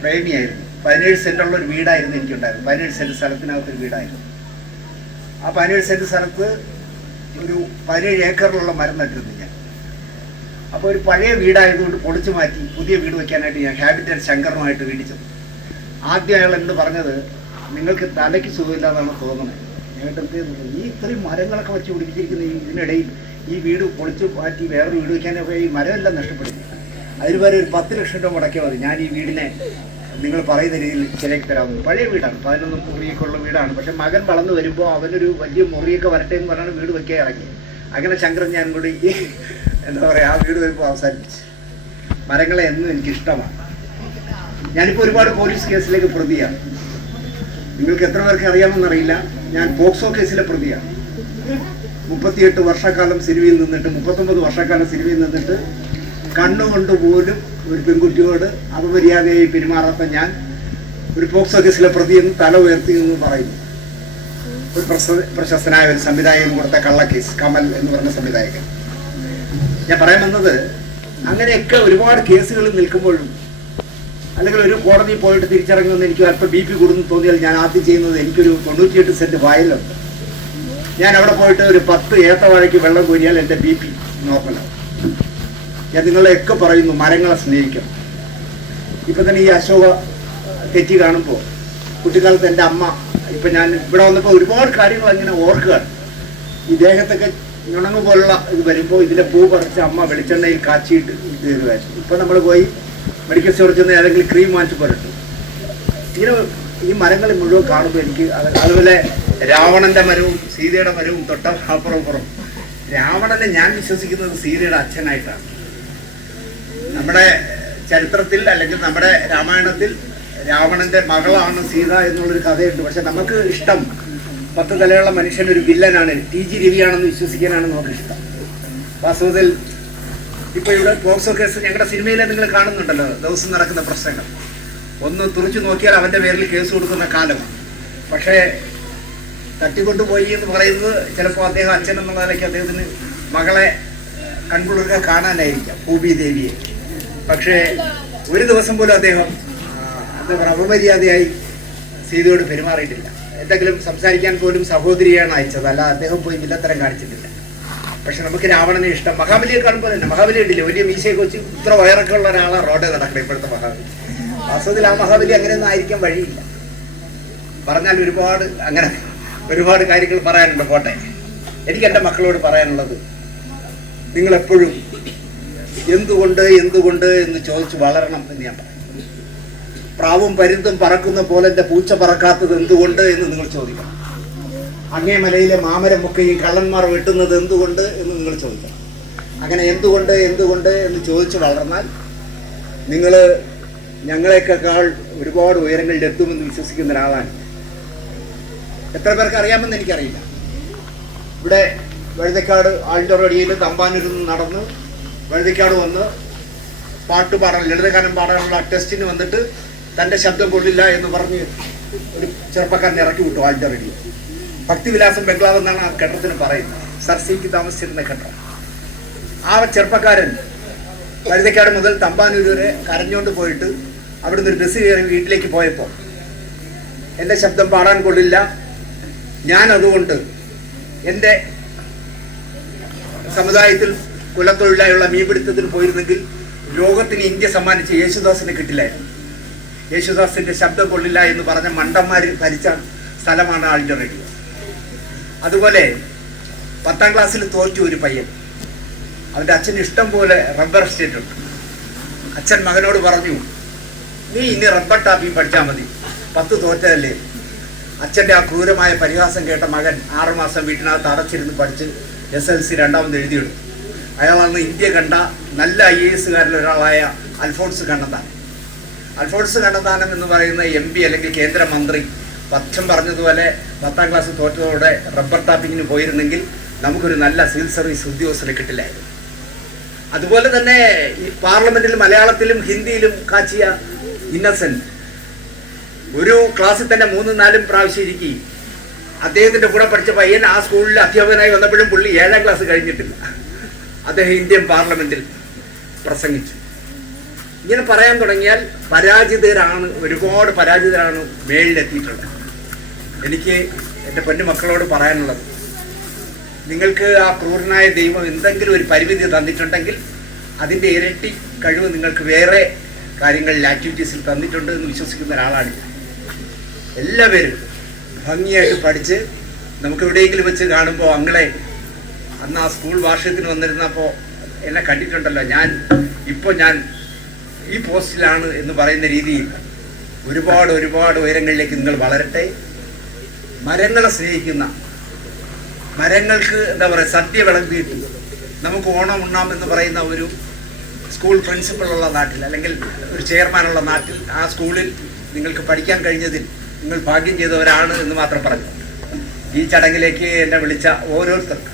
പ്രേമിയായിരുന്നു. 17 സെൻറ്റുള്ള ഒരു വീടായിരുന്നു എനിക്കുണ്ടായിരുന്നു. 17 സെൻറ്റ് സ്ഥലത്തിനകത്തൊരു വീടായിരുന്നു. ആ 17 സെൻറ്റ് സ്ഥലത്ത് ഒരു 17 ഏക്കറിലുള്ള മരം നട്ടിരുന്നു ഞാൻ. അപ്പോൾ ഒരു പഴയ വീടായതുകൊണ്ട് പൊളിച്ചു മാറ്റി പുതിയ വീട് വയ്ക്കാനായിട്ട് ഞാൻ ഹാബിറ്റേറ്റ് ശങ്കറുമായിട്ട് വീട്ടിൽ ചെന്നു. ആദ്യം അയാൾ എന്ന് പറഞ്ഞത്, നിങ്ങൾക്ക് തലയ്ക്ക് സുഖമില്ലാന്നാണ് തോന്നുന്നത്. ഞങ്ങൾക്ക് എന്ത് ചെയ്യുന്നു, ഈ ഇത്രയും മരങ്ങളൊക്കെ വെച്ച് പിടിപ്പിച്ചിരിക്കുന്ന ഇതിനിടയിൽ ഈ വീട് പൊളിച്ചു മാറ്റി വേറൊരു വീട് വയ്ക്കാനൊക്കെ ഈ മരമെല്ലാം നഷ്ടപ്പെടുന്നു. അതിന് വരെ ഒരു 10 ലക്ഷം രൂപ മുടക്കിയാൽ മതി, ഞാൻ ഈ വീടിനെ നിങ്ങൾ പറയുന്ന രീതിയിൽ ശരിയാക്കി തരാവുന്നത്. പഴയ വീടാണ്, 11 മുറിയൊക്കെ ഉള്ള വീടാണ്. പക്ഷെ മകൻ വളർന്നു വരുമ്പോൾ അവനൊരു വലിയ മുറിയൊക്കെ വരട്ടെ എന്ന് പറഞ്ഞാണ് വീട് വയ്ക്കാൻ ഇറങ്ങി. അങ്ങനെ ശങ്കരൻ ഞാൻ കൂടി എന്താ പറയുക, ആ വീട് വരുമ്പോൾ അവസാനിപ്പിച്ചു. മരങ്ങളെ എന്നും എനിക്കിഷ്ടമാണ്. ഞാനിപ്പോൾ ഒരുപാട് പോലീസ് കേസിലേക്ക് പ്രതിയാണ്. നിങ്ങൾക്ക് എത്ര പേർക്ക് അറിയാമെന്നറിയില്ല, ഞാൻ പോക്സോ കേസിലെ പ്രതിയാണ്. 38 വർഷക്കാലം സിനിമയിൽ നിന്നിട്ട് 39 വർഷക്കാലം സിനിമയിൽ നിന്നിട്ട് കണ്ണുകൊണ്ട് പോലും ഒരു പെൺകുട്ടിയോട് അപമര്യാദയായി പെരുമാറാത്ത ഞാൻ ഒരു പോക്സോ കേസിലെ പ്രതിയെന്ന് തല ഉയർത്തി എന്ന് പറയുന്നു. ഒരു പ്രശസ്തനായ ഒരു സംവിധായകൻ കൊടുത്ത കള്ളക്കേസ്, കമൽ എന്ന് പറഞ്ഞ സംവിധായകൻ. ഞാൻ പറയാൻ വന്നത്, അങ്ങനെയൊക്കെ ഒരുപാട് കേസുകളിൽ നിൽക്കുമ്പോഴും അല്ലെങ്കിൽ ഒരു കോടതിയിൽ പോയിട്ട് തിരിച്ചിറങ്ങുമെന്ന് എനിക്ക് അല്പം BP കൂടുന്നു തോന്നിയാൽ ഞാൻ ആദ്യം ചെയ്യുന്നത്, എനിക്കൊരു 98 സെൻറ്റ് വയലുണ്ട്. ഞാൻ അവിടെ പോയിട്ട് ഒരു 10 ഏത്തവാഴയ്ക്ക് വെള്ളം കോരിയാൽ എൻ്റെ BP നോർമലാണ്. ഞാൻ നിങ്ങളെയൊക്കെ പറയുന്നു, മരങ്ങളെ സ്നേഹിക്കണം. ഇപ്പം തന്നെ ഈ അശോക തെറ്റി കാണുമ്പോൾ കുട്ടിക്കാലത്ത് എൻ്റെ അമ്മ, ഇപ്പം ഞാൻ ഇവിടെ വന്നപ്പോൾ ഒരുപാട് കാര്യങ്ങൾ അങ്ങനെ ഓർക്കുകയാണ്. ഈ ദേഹത്തൊക്കെ നുണങ്ങ് പോലുള്ള ഇത് വരുമ്പോൾ ഇതിൻ്റെ പൂ പറിച്ച് അമ്മ വെളിച്ചെണ്ണയിൽ കാച്ചിയിട്ട് ഇത് തരുമായിരുന്നു. ഇപ്പം നമ്മൾ പോയി മെഡിക്കൽ സ്റ്റോറിൽ ചെന്ന് ഏതെങ്കിലും ക്രീം വാങ്ങിച്ച് പോരട്ടു. ഇങ്ങനെ ഈ മരങ്ങൾ മുഴുവൻ കാണുമ്പോൾ എനിക്ക് അതുപോലെ രാവണൻ്റെ മരവും സീതയുടെ മരവും തൊട്ട അപ്പുറം. രാവണനെ ഞാൻ വിശ്വസിക്കുന്നത് സീതയുടെ അച്ഛനായിട്ടാണ്. നമ്മുടെ ചരിത്രത്തിൽ അല്ലെങ്കിൽ നമ്മുടെ രാമായണത്തിൽ രാവണന്റെ മകളാണ് സീത എന്നുള്ളൊരു കഥയുണ്ട്. പക്ഷെ നമുക്ക് ഇഷ്ടം 10 തലയുള്ള മനുഷ്യനൊരു വില്ലനാണ്, TG രവിയാണെന്ന് വിശ്വസിക്കാനാണ് നമുക്കിഷ്ടം. വാസ്തവത്തിൽ ഇപ്പോൾ ഇവിടെ പോക്സോ കേസ് ഞങ്ങളുടെ സിനിമയിലെ നിങ്ങൾ കാണുന്നുണ്ടല്ലോ, ദിവസം നടക്കുന്ന പ്രശ്നങ്ങൾ. ഒന്ന് തുറച്ചു നോക്കിയാൽ അവൻ്റെ പേരിൽ കേസ് കൊടുക്കുന്ന കാലമാണ്. പക്ഷേ തട്ടിക്കൊണ്ടുപോയി എന്ന് പറയുന്നത് ചിലപ്പോൾ അദ്ദേഹം അച്ഛൻ എന്നുള്ള നിലയ്ക്ക് അദ്ദേഹത്തിന് മകളെ കൺകുളിർക്കെ കാണാനായിരിക്കാം, ഭൂമി ദേവിയെ. പക്ഷേ ഒരു ദിവസം പോലും അദ്ദേഹം എന്താ പറയുക, അപമര്യാദയായി സീതയോട് പെരുമാറിയിട്ടില്ല. എന്തെങ്കിലും സംസാരിക്കാൻ പോലും സഹോദരിയാണ് അയച്ചത്, അല്ല അദ്ദേഹം പോയി വില്ലത്തരം കാണിച്ചിട്ടില്ല. പക്ഷെ നമുക്ക് രാവണനെ ഇഷ്ടം. മഹാബലിയെ കാണുമ്പോൾ തന്നെ, മഹാബലി ഉണ്ടില്ല, വലിയ മീശയൊക്കെ വെച്ച് ഇത്ര വയറൊക്കെ ഉള്ള ഒരാളാണ് റോഡിൽ നടക്കുന്നത് ഇപ്പോഴത്തെ മഹാബലി. വാസ്തവത്തിൽ ആ മഹാബലി അങ്ങനെയൊന്നും ആയിരിക്കാൻ വഴിയില്ല. പറഞ്ഞാൽ ഒരുപാട് കാര്യങ്ങൾ പറയാനുണ്ട്, പോട്ടെ. എനിക്ക് എൻ്റെ മക്കളോട് പറയാനുള്ളത്, നിങ്ങളെപ്പോഴും എന്തുകൊണ്ട് എന്ന് ചോദിച്ച് വളരണം എന്ന് ഞാൻ പറയും. പ്രാവും പരുന്തും പറക്കുന്ന പോലെ എൻ്റെ പൂച്ച പറക്കാത്തത് എന്തുകൊണ്ട് എന്ന് നിങ്ങൾ ചോദിക്കണം. അങ്ങേ മലയിലെ മാമരമൊക്കെയും കള്ളന്മാർ വെട്ടുന്നത് എന്തുകൊണ്ട് എന്ന് നിങ്ങൾ ചോദിക്കണം. അങ്ങനെ എന്തുകൊണ്ട് എന്ന് ചോദിച്ച് വളർന്നാൽ നിങ്ങൾ ഞങ്ങളെക്കാൾ ഒരുപാട് ഉയരങ്ങളിൽ എത്തുമെന്ന് വിശ്വസിക്കുന്ന ഒരാളാണ്. എത്ര പേർക്ക് അറിയാമെന്ന് എനിക്കറിയില്ല. ഇവിടെ വഴുതക്കാട് ആൾട്ടോറടിയിൽ തമ്പാനൂരിൽ നിന്ന് നടന്ന് വഴുതക്കാട് വന്ന് പാട്ട് പാടാൻ, ലളിതഗാനം പാടാനുള്ള ടെസ്റ്റിന് വന്നിട്ട് തൻ്റെ ശബ്ദം കൊള്ളില്ല എന്ന് പറഞ്ഞ് ഒരു ചെറുപ്പക്കാരനെ ഇറക്കി വിട്ടു ആൾജ റേഡിയോ. ഭക്തിവിലാസം ബംഗ്ലാവ് എന്നാണ് ആ കെട്ടിടത്തിന് പറയുന്നത്, സർ സിക്ക് താമസിച്ചിരുന്ന കെട്ടിടം. ആ ചെറുപ്പക്കാരൻ വഴുതക്കാട് മുതൽ തമ്പാനൂർ വരെ കരഞ്ഞുകൊണ്ട് പോയിട്ട് അവിടുന്ന് ഒരു ബസ് കയറി വീട്ടിലേക്ക് പോയപ്പോൾ എൻ്റെ ശബ്ദം പാടാൻ കൊള്ളില്ല, ഞാൻ അതുകൊണ്ട് എൻ്റെ സമുദായത്തിൽ കുലത്തൊഴിലായുള്ള മീൻപിടുത്തത്തിൽ പോയിരുന്നെങ്കിൽ ലോകത്തിന് ഇന്ത്യ സമ്മാനിച്ച യേശുദാസിനെ കിട്ടില്ലായിരുന്നു. യേശുദാസിൻ്റെ ശബ്ദം കൊള്ളില്ല എന്ന് പറഞ്ഞ മണ്ടന്മാർ ഭരിച്ച സ്ഥലമാണ് ആൾജ റേഡിയോ. അതുപോലെ 10ാം ക്ലാസ്സിൽ തോറ്റ ഒരു പയ്യൻ, അവൻ്റെ അച്ഛന് ഇഷ്ടം പോലെ റബ്ബർ എസ്റ്റേറ്റ് ഉണ്ട്. അച്ഛൻ മകനോട് പറഞ്ഞു, നീ ഇനി റബ്ബർ ടാപ്പിംഗ് പഠിച്ചാൽ മതി, 10 തോറ്റതല്ലേ. അച്ഛൻ്റെ ആ ക്രൂരമായ പരിഹാസം കേട്ട മകൻ 6 മാസം വീട്ടിനകത്ത് അടച്ചിരുന്ന് പഠിച്ച് SLC 2ാമത് എഴുതിയെടുത്തു. അയാളാണ് ഇന്ത്യ കണ്ട നല്ല IAS ഒരാളായ അൽഫോൺസ് കണ്ണന്താനം. അൽഫോൺസ് കണ്ണന്താനം എന്ന് പറയുന്ന MP അല്ലെങ്കിൽ കേന്ദ്രമന്ത്രി പച്ചം പറഞ്ഞതുപോലെ 10ാം ക്ലാസ് തോറ്റതോടെ റബ്ബർ ടാപ്പിങ്ങിന് പോയിരുന്നെങ്കിൽ നമുക്കൊരു നല്ല സിവിൽ സർവീസ് ഉദ്യോഗസ്ഥനെ കിട്ടില്ലായിരുന്നു. അതുപോലെ തന്നെ ഈ പാർലമെന്റിൽ മലയാളത്തിലും ഹിന്ദിയിലും കാച്ചിയ ഇന്നസെന്റ് ഒരു ക്ലാസ്സിൽ തന്നെ 3-4 പ്രാവശ്യം ഇരിക്കുകയും അദ്ദേഹത്തിൻ്റെ കൂടെ പഠിച്ച പയ്യൻ ആ സ്കൂളിൽ അധ്യാപകനായി വന്നപ്പോഴും പുള്ളി 7ാം ക്ലാസ് കഴിഞ്ഞിട്ടില്ല. അദ്ദേഹം ഇന്ത്യൻ പാർലമെന്റിൽ പ്രസംഗിച്ചു. ഇങ്ങനെ പറയാൻ തുടങ്ങിയാൽ പരാജിതരാണ്, ഒരുപാട് പരാജിതരാണ് മേളിലെത്തിയിട്ടുള്ളത്. എനിക്ക് എൻ്റെ പൊന്നു മക്കളോട് പറയാനുള്ളത്, നിങ്ങൾക്ക് ആ ക്രൂരനായ ദൈവം എന്തെങ്കിലും ഒരു പരിമിതി തന്നിട്ടുണ്ടെങ്കിൽ അതിൻ്റെ ഇരട്ടി കഴിവ് നിങ്ങൾക്ക് വേറെ കാര്യങ്ങളിൽ ആക്ടിവിറ്റീസിൽ തന്നിട്ടുണ്ട് എന്ന് വിശ്വസിക്കുന്ന ഒരാളാണ് ഞാൻ. എല്ലാവരും ഭംഗിയായിട്ട് പഠിച്ച് നമുക്ക് എവിടെയെങ്കിലും വെച്ച് കാണുമ്പോൾ അങ്ങളെ അന്ന് ആ സ്കൂൾ വാർഷികത്തിന് വന്നിരുന്നപ്പോൾ എന്നെ കണ്ടിട്ടുണ്ടല്ലോ, ഞാൻ ഈ പോസ്റ്റിലാണ് എന്ന് പറയുന്ന രീതിയിൽ ഒരുപാട് ഉയരങ്ങളിലേക്ക് നിങ്ങൾ വളരട്ടെ. മരങ്ങളെ സ്നേഹിക്കുന്ന, മരങ്ങൾക്ക് എന്താ പറയുക, സദ്യ വിളമ്പിയിട്ട് നമുക്ക് ഓണം ഉണ്ണാം എന്ന് പറയുന്ന ഒരു സ്കൂൾ പ്രിൻസിപ്പളുള്ള നാട്ടിൽ അല്ലെങ്കിൽ ഒരു ചെയർമാനുള്ള നാട്ടിൽ ആ സ്കൂളിൽ നിങ്ങൾക്ക് പഠിക്കാൻ കഴിഞ്ഞതിൽ നിങ്ങൾ ഭാഗ്യം ചെയ്തവരാണ് എന്ന് മാത്രം പറഞ്ഞു. ഈ ചടങ്ങിലേക്ക് എന്നെ വിളിച്ച ഓരോരുത്തർക്കും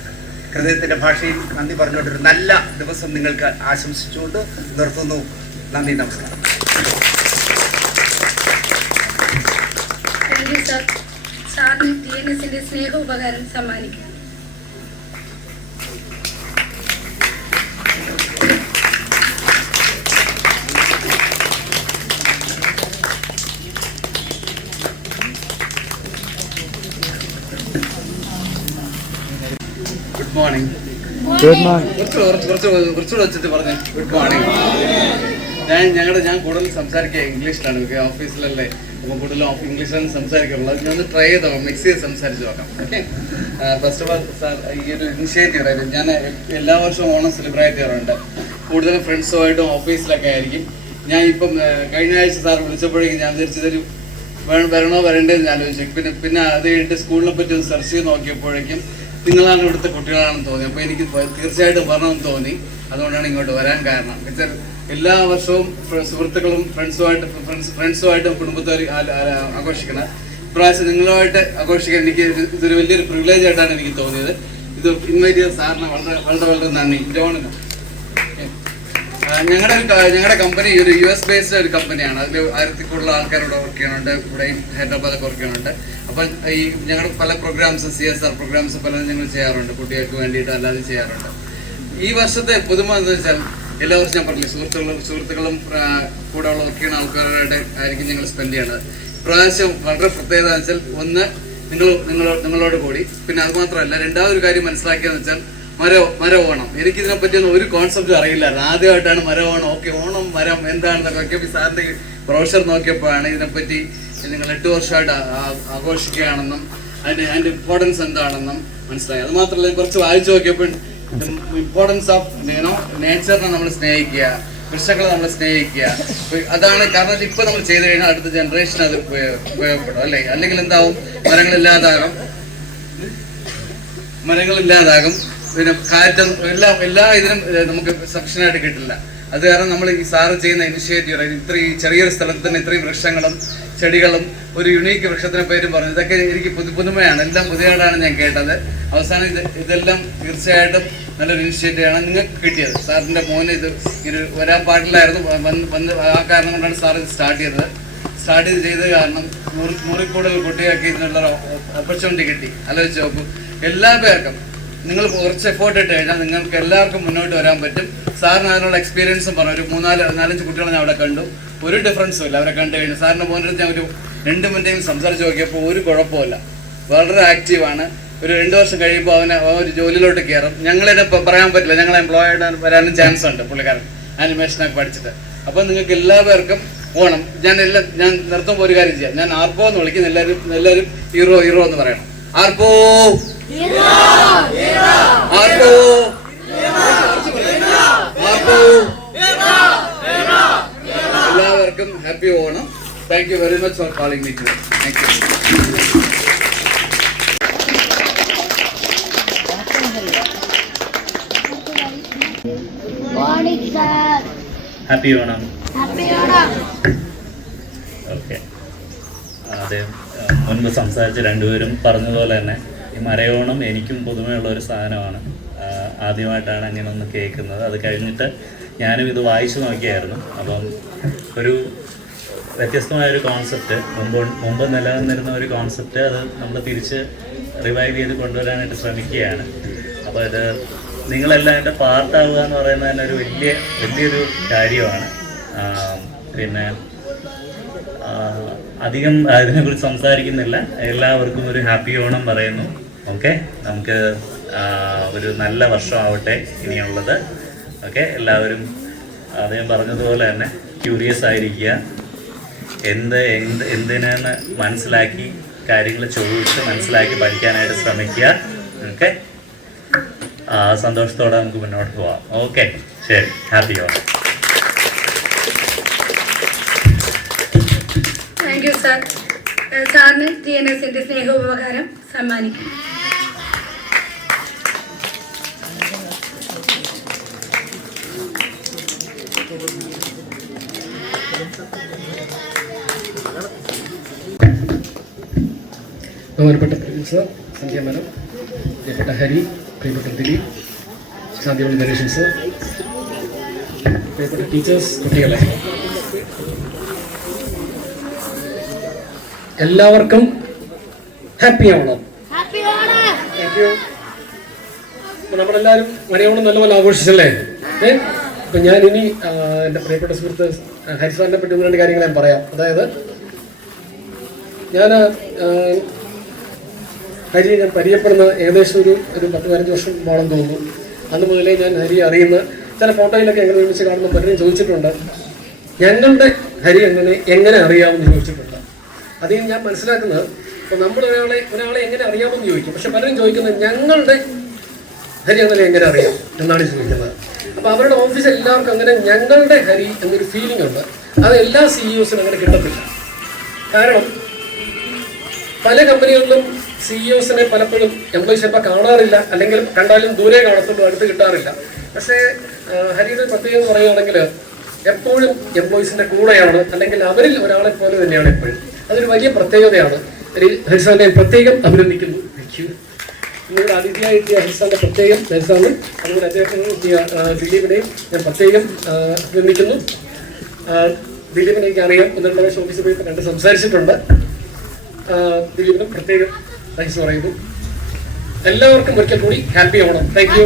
ഹൃദയത്തിൻ്റെ ഭാഷയിൽ നന്ദി പറഞ്ഞുകൊണ്ടൊരു നല്ല ദിവസം നിങ്ങൾക്ക് ആശംസിച്ചുകൊണ്ട് നിർത്തുന്നു. നന്ദി, നമസ്കാരം. Thank you sir. സാറിന് TNSന്റെ സ്നേഹോപകാരം സമ്മാനിക്കും. Good morning. കുറച്ചുകൂടെ വെച്ചിട്ട് പറഞ്ഞു ഗുഡ് മോർണിംഗ്. ഞാൻ കൂടുതൽ സംസാരിക്കുക ഇംഗ്ലീഷിലാണ്, ഓഫീസിലല്ലേ, അപ്പോൾ കൂടുതലും ഇംഗ്ലീഷിലാണ് സംസാരിക്കാറുള്ളത്. ഞാൻ ഒന്ന് ട്രൈ ചെയ്ത് നോക്കാം, മിക്സ് ചെയ്ത് സംസാരിച്ച് നോക്കാം. Okay. First of all sir, ഈ ഒരു ഇനിഷ്യേറ്റീവ് ഞാൻ എല്ലാ വർഷവും ഓണം സെലിബ്രേറ്റ് ചെയ്യാറുണ്ട്. കൂടുതലും ഫ്രണ്ട്സുമായിട്ടും ഓഫീസിലൊക്കെ ആയിരിക്കും. ഞാൻ ഇപ്പം കഴിഞ്ഞ ആഴ്ച സാർ വിളിച്ചപ്പോഴേക്കും ഞാൻ വിചാരിച്ചതൊരു വരണോ വരണ്ടേന്ന് ആലോചിച്ചു. പിന്നെ അത് കഴിഞ്ഞിട്ട് സ്കൂളിനെ പറ്റി ഒന്ന് സെർച്ച് ചെയ്ത് നോക്കിയപ്പോഴേക്കും നിങ്ങളാണ് ഇവിടുത്തെ കുട്ടികളാണെന്ന് തോന്നി. അപ്പോൾ എനിക്ക് തീർച്ചയായിട്ടും വരണമെന്ന് തോന്നി. അതുകൊണ്ടാണ് ഇങ്ങോട്ട് വരാൻ കാരണം. വെച്ചാൽ എല്ലാ വർഷവും സുഹൃത്തുക്കളും ഫ്രണ്ട്സുമായിട്ടും കുടുംബത്തോട് ആഘോഷിക്കണം. ഇപ്രാവശ്യം നിങ്ങളുമായിട്ട് ആഘോഷിക്കാൻ എനിക്ക് ഇതൊരു വലിയൊരു പ്രിവിലേജ് ആയിട്ടാണ് എനിക്ക് തോന്നിയത്. ഇത് ഇൻവൈറ്റ് ചെയ്ത സാറിന് വളരെ നന്ദി. ജോണിന് ഞങ്ങളുടെ കമ്പനി ഒരു US ബേസ്ഡ് ഒരു കമ്പനിയാണ്. അതിൽ 1000 കൂടുതൽ ആൾക്കാരോട് വർക്ക് ചെയ്യുന്നുണ്ട്. ഇവിടെയും ഹൈദരാബാദൊക്കെ വർക്ക് ചെയ്യുന്നുണ്ട്. അപ്പം ഈ ഞങ്ങളുടെ പല പ്രോഗ്രാംസ്, CSR പ്രോഗ്രാംസ് പലതും ഞങ്ങൾ ചെയ്യാറുണ്ട്. കുട്ടികൾക്ക് വേണ്ടിയിട്ട് അല്ലാതെ ചെയ്യാറുണ്ട്. ഈ വർഷത്തെ പുതുമ എന്ന് വെച്ചാൽ എല്ലാ വർഷവും ഞാൻ പറഞ്ഞില്ല, സുഹൃത്തുക്കളും കൂടെ ഉള്ള വർക്ക് ചെയ്യുന്ന ആൾക്കാരുടെ ആയിരിക്കും ഞങ്ങൾ സ്പെൻഡ് ചെയ്യണത്. ഇപ്രാവശ്യം വളരെ പ്രത്യേകത എന്ന് വെച്ചാൽ ഒന്ന് നിങ്ങളോട് കൂടി, പിന്നെ അത് മാത്രമല്ല രണ്ടാമതൊരു കാര്യം മനസ്സിലാക്കിയെന്ന് വെച്ചാൽ മര ഓണം. എനിക്കിതിനെപ്പറ്റിയൊന്നും ഒരു കോൺസെപ്റ്റും അറിയില്ലായിരുന്നു. ആദ്യമായിട്ടാണ് മര ഓണം. ഓക്കെ, ഓണം മരം എന്താണെന്നൊക്കെ നോക്കിയപ്പോൾ സാറിൻ്റെ പ്രൊഫഷർ നോക്കിയപ്പോഴാണ് ഇതിനെപ്പറ്റി നിങ്ങൾ 8 വർഷമായിട്ട് ആഘോഷിക്കുകയാണെന്നും അതിൻ്റെ ഇമ്പോർട്ടൻസ് എന്താണെന്നും മനസ്സിലായി. അത് മാത്രമല്ല കുറച്ച് വായിച്ചു നോക്കിയപ്പോൾ ഇമ്പോർട്ടൻസ് ഓഫ് നേച്ചറിനെ നമ്മൾ സ്നേഹിക്കുക, വൃക്ഷങ്ങളെ നമ്മൾ സ്നേഹിക്കുക. അതാണ് കാരണം. ഇപ്പം നമ്മൾ ചെയ്ത് കഴിഞ്ഞാൽ അടുത്ത ജനറേഷൻ അത് ഉപയോഗപ്പെടും അല്ലേ? അല്ലെങ്കിൽ എന്താവും, മരങ്ങളില്ലാതാകും, പിന്നെ കാറ്റും എല്ലാ ഇതിനും നമുക്ക് സഫിഷ്യൻ്റായിട്ട് കിട്ടില്ല. അത് കാരണം നമ്മൾ ഈ സാറ് ചെയ്യുന്ന ഇനിഷ്യേറ്റീവ്, ഇത്രയും ചെറിയൊരു സ്ഥലത്ത് തന്നെ ഇത്രയും വൃക്ഷങ്ങളും ചെടികളും ഒരു യുണീക്ക് വൃക്ഷത്തിനെ പേരും പറഞ്ഞു, ഇതൊക്കെ എനിക്ക് പുതുമയാണ്. എല്ലാം പുതിയതായിട്ടാണ് ഞാൻ കേട്ടത്. അവസാനം ഇതെല്ലാം തീർച്ചയായിട്ടും നല്ലൊരു ഇനിഷ്യേറ്റീവ് ആണ് നിങ്ങൾക്ക് കിട്ടിയത്. സാറിൻ്റെ മോന് ഇത് ഇങ്ങനെ വരാൻ പാടില്ലായിരുന്നു, വന്ന് ആ കാരണം കൊണ്ടാണ് സാർ ഇത് സ്റ്റാർട്ട് ചെയ്തത് കാരണം 100 കൂടുതൽ കുട്ടികൾക്ക് ഇതിനുള്ള ഓപ്പർച്യൂണിറ്റി കിട്ടി. ആലോചിച്ച് നോക്കൂ, എല്ലാ പേർക്കും നിങ്ങൾ കുറച്ച് എഫേർട്ട് ഇട്ട് കഴിഞ്ഞാൽ നിങ്ങൾക്ക് എല്ലാവർക്കും മുന്നോട്ട് വരാൻ പറ്റും. സാറിന് അതിനുള്ള എക്സ്പീരിയൻസും പറഞ്ഞു. ഒരു 4-5 കുട്ടികളെ ഞാൻ അവിടെ കണ്ടു, ഒരു ഡിഫറൻസും ഇല്ല. അവരെ കണ്ടു കഴിഞ്ഞു. സാറിൻ്റെ മോൻ്റെ അടുത്ത് ഞാൻ ഒരു 2 മിനിറ്റെങ്കിലും സംസാരിച്ച് നോക്കിയപ്പോൾ ഒരു കുഴപ്പമില്ല, വളരെ ആക്റ്റീവാണ്. ഒരു 2 വർഷം കഴിയുമ്പോൾ ഒരു ജോലിയിലോട്ട് കയറും. ഞങ്ങളതിനെ പറയാൻ പറ്റില്ല, ഞങ്ങൾ എംപ്ലോയിഡ് വരാനും ചാൻസ് ഉണ്ട് പുള്ളിക്കാരൻ ആനിമേഷനൊക്കെ പഠിച്ചിട്ട്. അപ്പോൾ നിങ്ങൾക്ക് എല്ലാവർക്കും ഓണം ഞാൻ നിർത്തുമ്പോൾ ഒരു കാര്യം ചെയ്യാം, ഞാൻ ആർപ്പോ എന്ന് വിളിക്കുന്ന എല്ലാവരും ഹീറോ എന്ന് പറയണം. ആർപ്പോ ആർപ്പോ ആർപ്പോ. എല്ലാവർക്കും happy Onam. Thank you very much for calling me today. Thank you. Happy Onam. Okay, ആദ്യം മുൻപ് സംസാരിച്ച രണ്ടുപേരും പറഞ്ഞതുപോലെ തന്നെ ഈ മരയോണം എനിക്കും പുതുമയുള്ള ഒരു സാധനമാണ്. ആദ്യമായിട്ടാണ് അങ്ങനെ ഒന്ന് കേൾക്കുന്നത്. അത് കഴിഞ്ഞിട്ട് ഞാനും ഇത് വായിച്ചു നോക്കിയായിരുന്നു. അപ്പം ഒരു വ്യത്യസ്തമായൊരു കോൺസെപ്റ്റ്, മുമ്പ് നിലനിന്നിരുന്ന ഒരു കോൺസെപ്റ്റ് അത് നമ്മൾ തിരിച്ച് റിവൈവ് ചെയ്ത് കൊണ്ടുവരാനായിട്ട് ശ്രമിക്കുകയാണ്. അപ്പോൾ ഇത് നിങ്ങളെല്ലാം എൻ്റെ പാർട്ടാവുക എന്ന് പറയുന്നത് തന്നെ ഒരു വലിയൊരു കാര്യമാണ്. പിന്നെ അധികം അതിനെക്കുറിച്ച് സംസാരിക്കുന്നില്ല. എല്ലാവർക്കും ഒരു ഹാപ്പി ഓണം പറയുന്നു. ഓക്കെ, നമുക്ക് ഒരു നല്ല വർഷമാവട്ടെ ഇനിയുള്ളത്. ഓക്കെ, എല്ലാവരും അദ്ദേഹം പറഞ്ഞതുപോലെ തന്നെ ക്യൂരിയസ് ആയിരിക്കുക, എന്തിനെന്ന് മനസ്സിലാക്കി കാര്യങ്ങൾ ചോദിച്ച് മനസ്സിലാക്കി പഠിക്കാനായിട്ട് ശ്രമിക്കുക. ഓക്കെ, സന്തോഷത്തോടെ നമുക്ക് മുന്നോട്ട് പോവാം. ഓക്കെ, ശരി, happy Onam. Thank you sir. സാറിന് GNSന്റെ സ്നേഹോപകാരം സമ്മാനിക്കും. ബഹുമാനപ്പെട്ട പ്രൊഫസർ സന്ധ്യ മേഡം, പ്രിയപ്പെട്ട ഹരി, പ്രിയപ്പെട്ട ദിലീപ്, ശാന്തിമണി നരേഷൻ സർ, പ്രിയപ്പെട്ട ടീച്ചേഴ്സ്, കുട്ടികളെ, എല്ലാവർക്കും ഹാപ്പി ഓണം. Thank you. നമ്മളെല്ലാവരും മലയോണം നല്ലപോലെ ആഘോഷിച്ചല്ലേ? അപ്പം ഞാൻ ഇനി എൻ്റെ പ്രിയപ്പെട്ട സുഹൃത്ത് ഹരിസാറിനെ പറ്റി 1-2 കാര്യങ്ങൾ ഞാൻ പറയാം. അതായത് ഹരിയെ ഞാൻ പരിചയപ്പെടുന്ന ഏകദേശം ഒരു 10-15 വർഷം മുമ്പാണെന്ന് തോന്നുന്നു. അന്ന് മുതലേ ഞാൻ ഹരിയെ അറിയുന്ന ചില ഫോട്ടോയിലൊക്കെ എങ്ങനെ ഒരുമിച്ച് കാണുമ്പോൾ പലരും ചോദിച്ചിട്ടുണ്ട്, ഞങ്ങളുടെ ഹരി എങ്ങനെ അറിയാമെന്ന് ചോദിച്ചിട്ടുണ്ട്. അതിൽ ഞാൻ മനസ്സിലാക്കുന്നത്, ഇപ്പോൾ നമ്മൾ ഒരാളെ എങ്ങനെ അറിയാമെന്ന് ചോദിക്കും, പക്ഷെ പലരും ചോദിക്കുന്നത് ഞങ്ങളുടെ ഹരി എങ്ങനെ അറിയാം എന്നാണ് ചോദിക്കുന്നത്. അപ്പോൾ അവരുടെ ഓഫീസ് എല്ലാവർക്കും അങ്ങനെ ഞങ്ങളുടെ ഹരി എന്നൊരു ഫീലിംഗ് ഉണ്ട്. അത് എല്ലാ CEOസിനും അങ്ങനെ കിട്ടത്തില്ല. കാരണം പല കമ്പനികളിലും CEOസിനെ പലപ്പോഴും എംപ്ലോയീസ് ചിലപ്പോൾ കാണാറില്ല, അല്ലെങ്കിൽ കണ്ടാലും ദൂരെ കാണത്തുള്ളൂ, അടുത്ത് കിട്ടാറില്ല. പക്ഷേ ഹരിയുടെ പ്രത്യേകം എന്ന് പറയുകയാണെങ്കിൽ എപ്പോഴും എംപ്ലോയീസിൻ്റെ കൂടെയാണ്, അല്ലെങ്കിൽ അവരിൽ ഒരാളെ പോലെ തന്നെയാണ് എപ്പോഴും. അതൊരു വലിയ പ്രത്യേകതയാണ്. ഹരിസാറിനെ പ്രത്യേകം അഭിനന്ദിക്കുന്നു. Thank you. ഇന്നിവിടെ അതിഥിയായിട്ട് ഹരിസാറിനെ പ്രത്യേകം ഹരിസാറിന്, അതുപോലെ അദ്ദേഹത്തിന് ദിലീപിനെയും ഞാൻ പ്രത്യേകം അഭിനന്ദിക്കുന്നു. ദിലീപിനെ എനിക്കറിയാം, 1-2 പ്രാവശ്യം ഓഫീസിൽ പോയി കണ്ട് സംസാരിച്ചിട്ടുണ്ട്. ദിലീപിനും പ്രത്യേകം താങ്ക്സ് പറയുന്നു. എല്ലാവർക്കും ഒരിക്കൽ കൂടി ഹാപ്പി ഓണം. Thank you.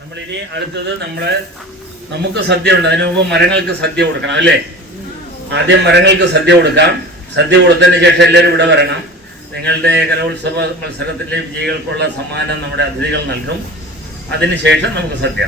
നമ്മളിനി അടുത്തത് നമുക്ക് സദ്യ ഉണ്ട്. അതിനു മുമ്പ് മരങ്ങൾക്ക് സദ്യ കൊടുക്കണം അല്ലേ? ആദ്യം മരങ്ങൾക്ക് സദ്യ കൊടുക്കാം. സദ്യ കൊടുത്തതിന് ശേഷം എല്ലാവരും ഇവിടെ വരണം. നിങ്ങളുടെ കലോത്സവ മത്സരത്തിലെ വിജയികൾക്കുള്ള സമ്മാനം നമ്മുടെ അതിഥികൾ നൽകും. അതിനുശേഷം നമുക്ക് സദ്യ.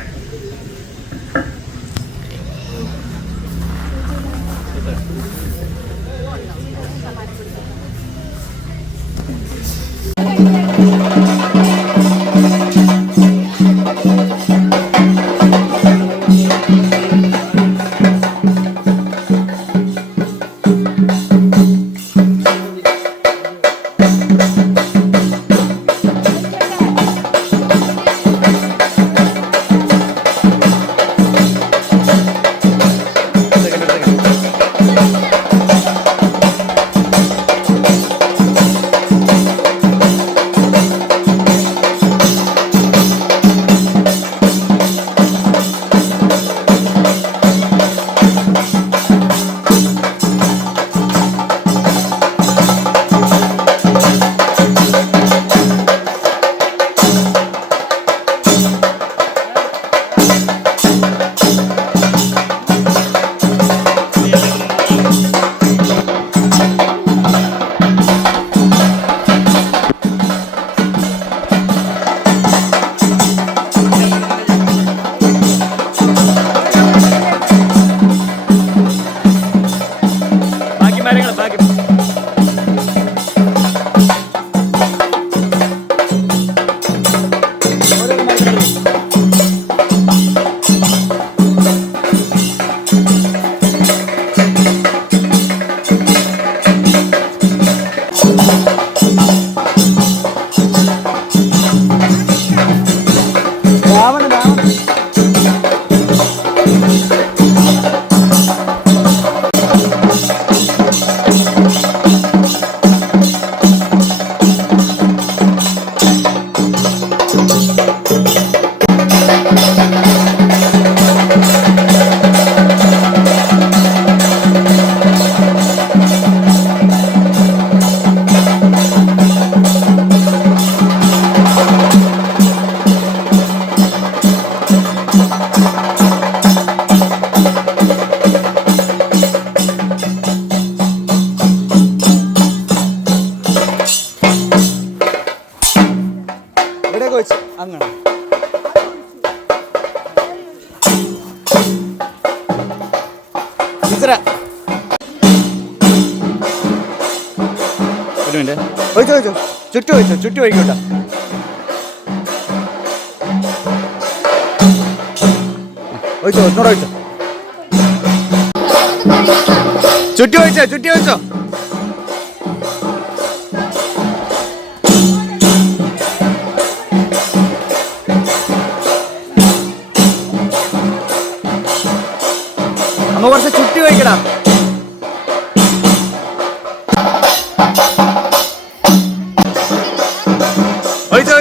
ഒഴിച്ചോ ഒഴിച്ചോ, ചുറ്റും ഒഴിച്ചോ, ചുറ്റും ഒഴിക്കോട്ടോ. ഒഴിച്ചോ, ഒന്നുകൂടെ ഒഴിച്ചോ, ചുറ്റി ഒഴിച്ചോ, ചുറ്റി ഒഴിച്ചോ. അമ്മ കുറച്ച് ചുറ്റി ഒഴിക്കടാ. ഒഴിച്ചോ.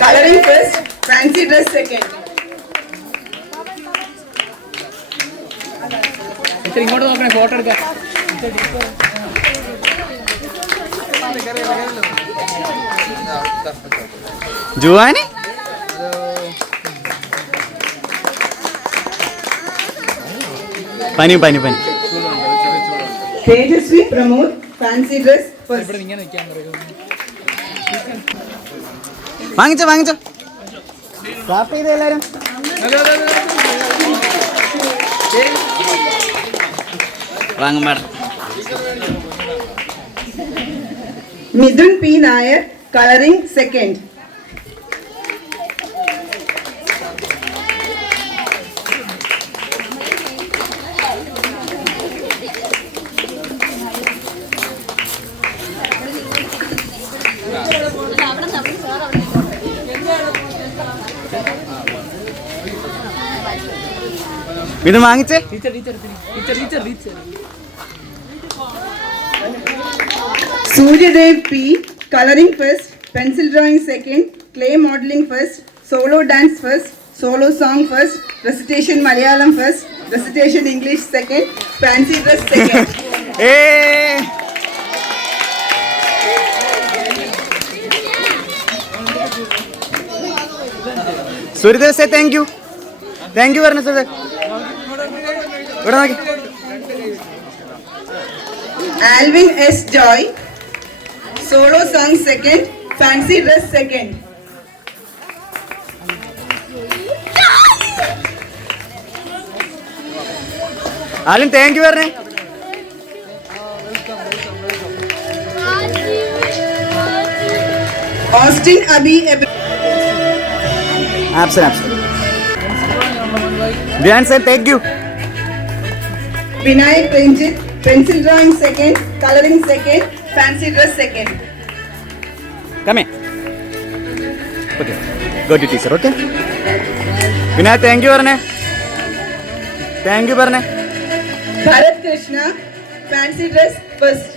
Coloring first, fancy dress second. ഇങ്ങോട്ട് നോക്കണേ, ഫോട്ടോ എടുക്കാം. ജുവാനി പനി പനി പനി. Tejasvi Pramod, fancy dress first. വാങ്ങിച്ചോ വാങ്ങിച്ചോ, ക്ലാപ്പ് ചെയ്ത് എല്ലാരും. വാങ്ങും madam. Midun P. Nair, coloring second. ഇത് വാങ്ങിച്ചേ. Suryadev P, coloring first, pencil drawing second, clay modeling first, solo dance first, solo song first, recitation Malayalam first, recitation English second, fancy dress second. Hey! Surya say thank you. Thank you, Varna Surya. Alvin S. Joy, solo song second, fancy dress second. Alvin, thank you, Varna. Austin Abhi Absolutely. Diyan say thank you. Vinayak Ranjit, pencil drawing second, coloring second, fancy dress second. Come here. Okay. Go to teacher, okay? Vinay, thank you, Varna. Thank you, Varna. Bharat Krishna, fancy dress first.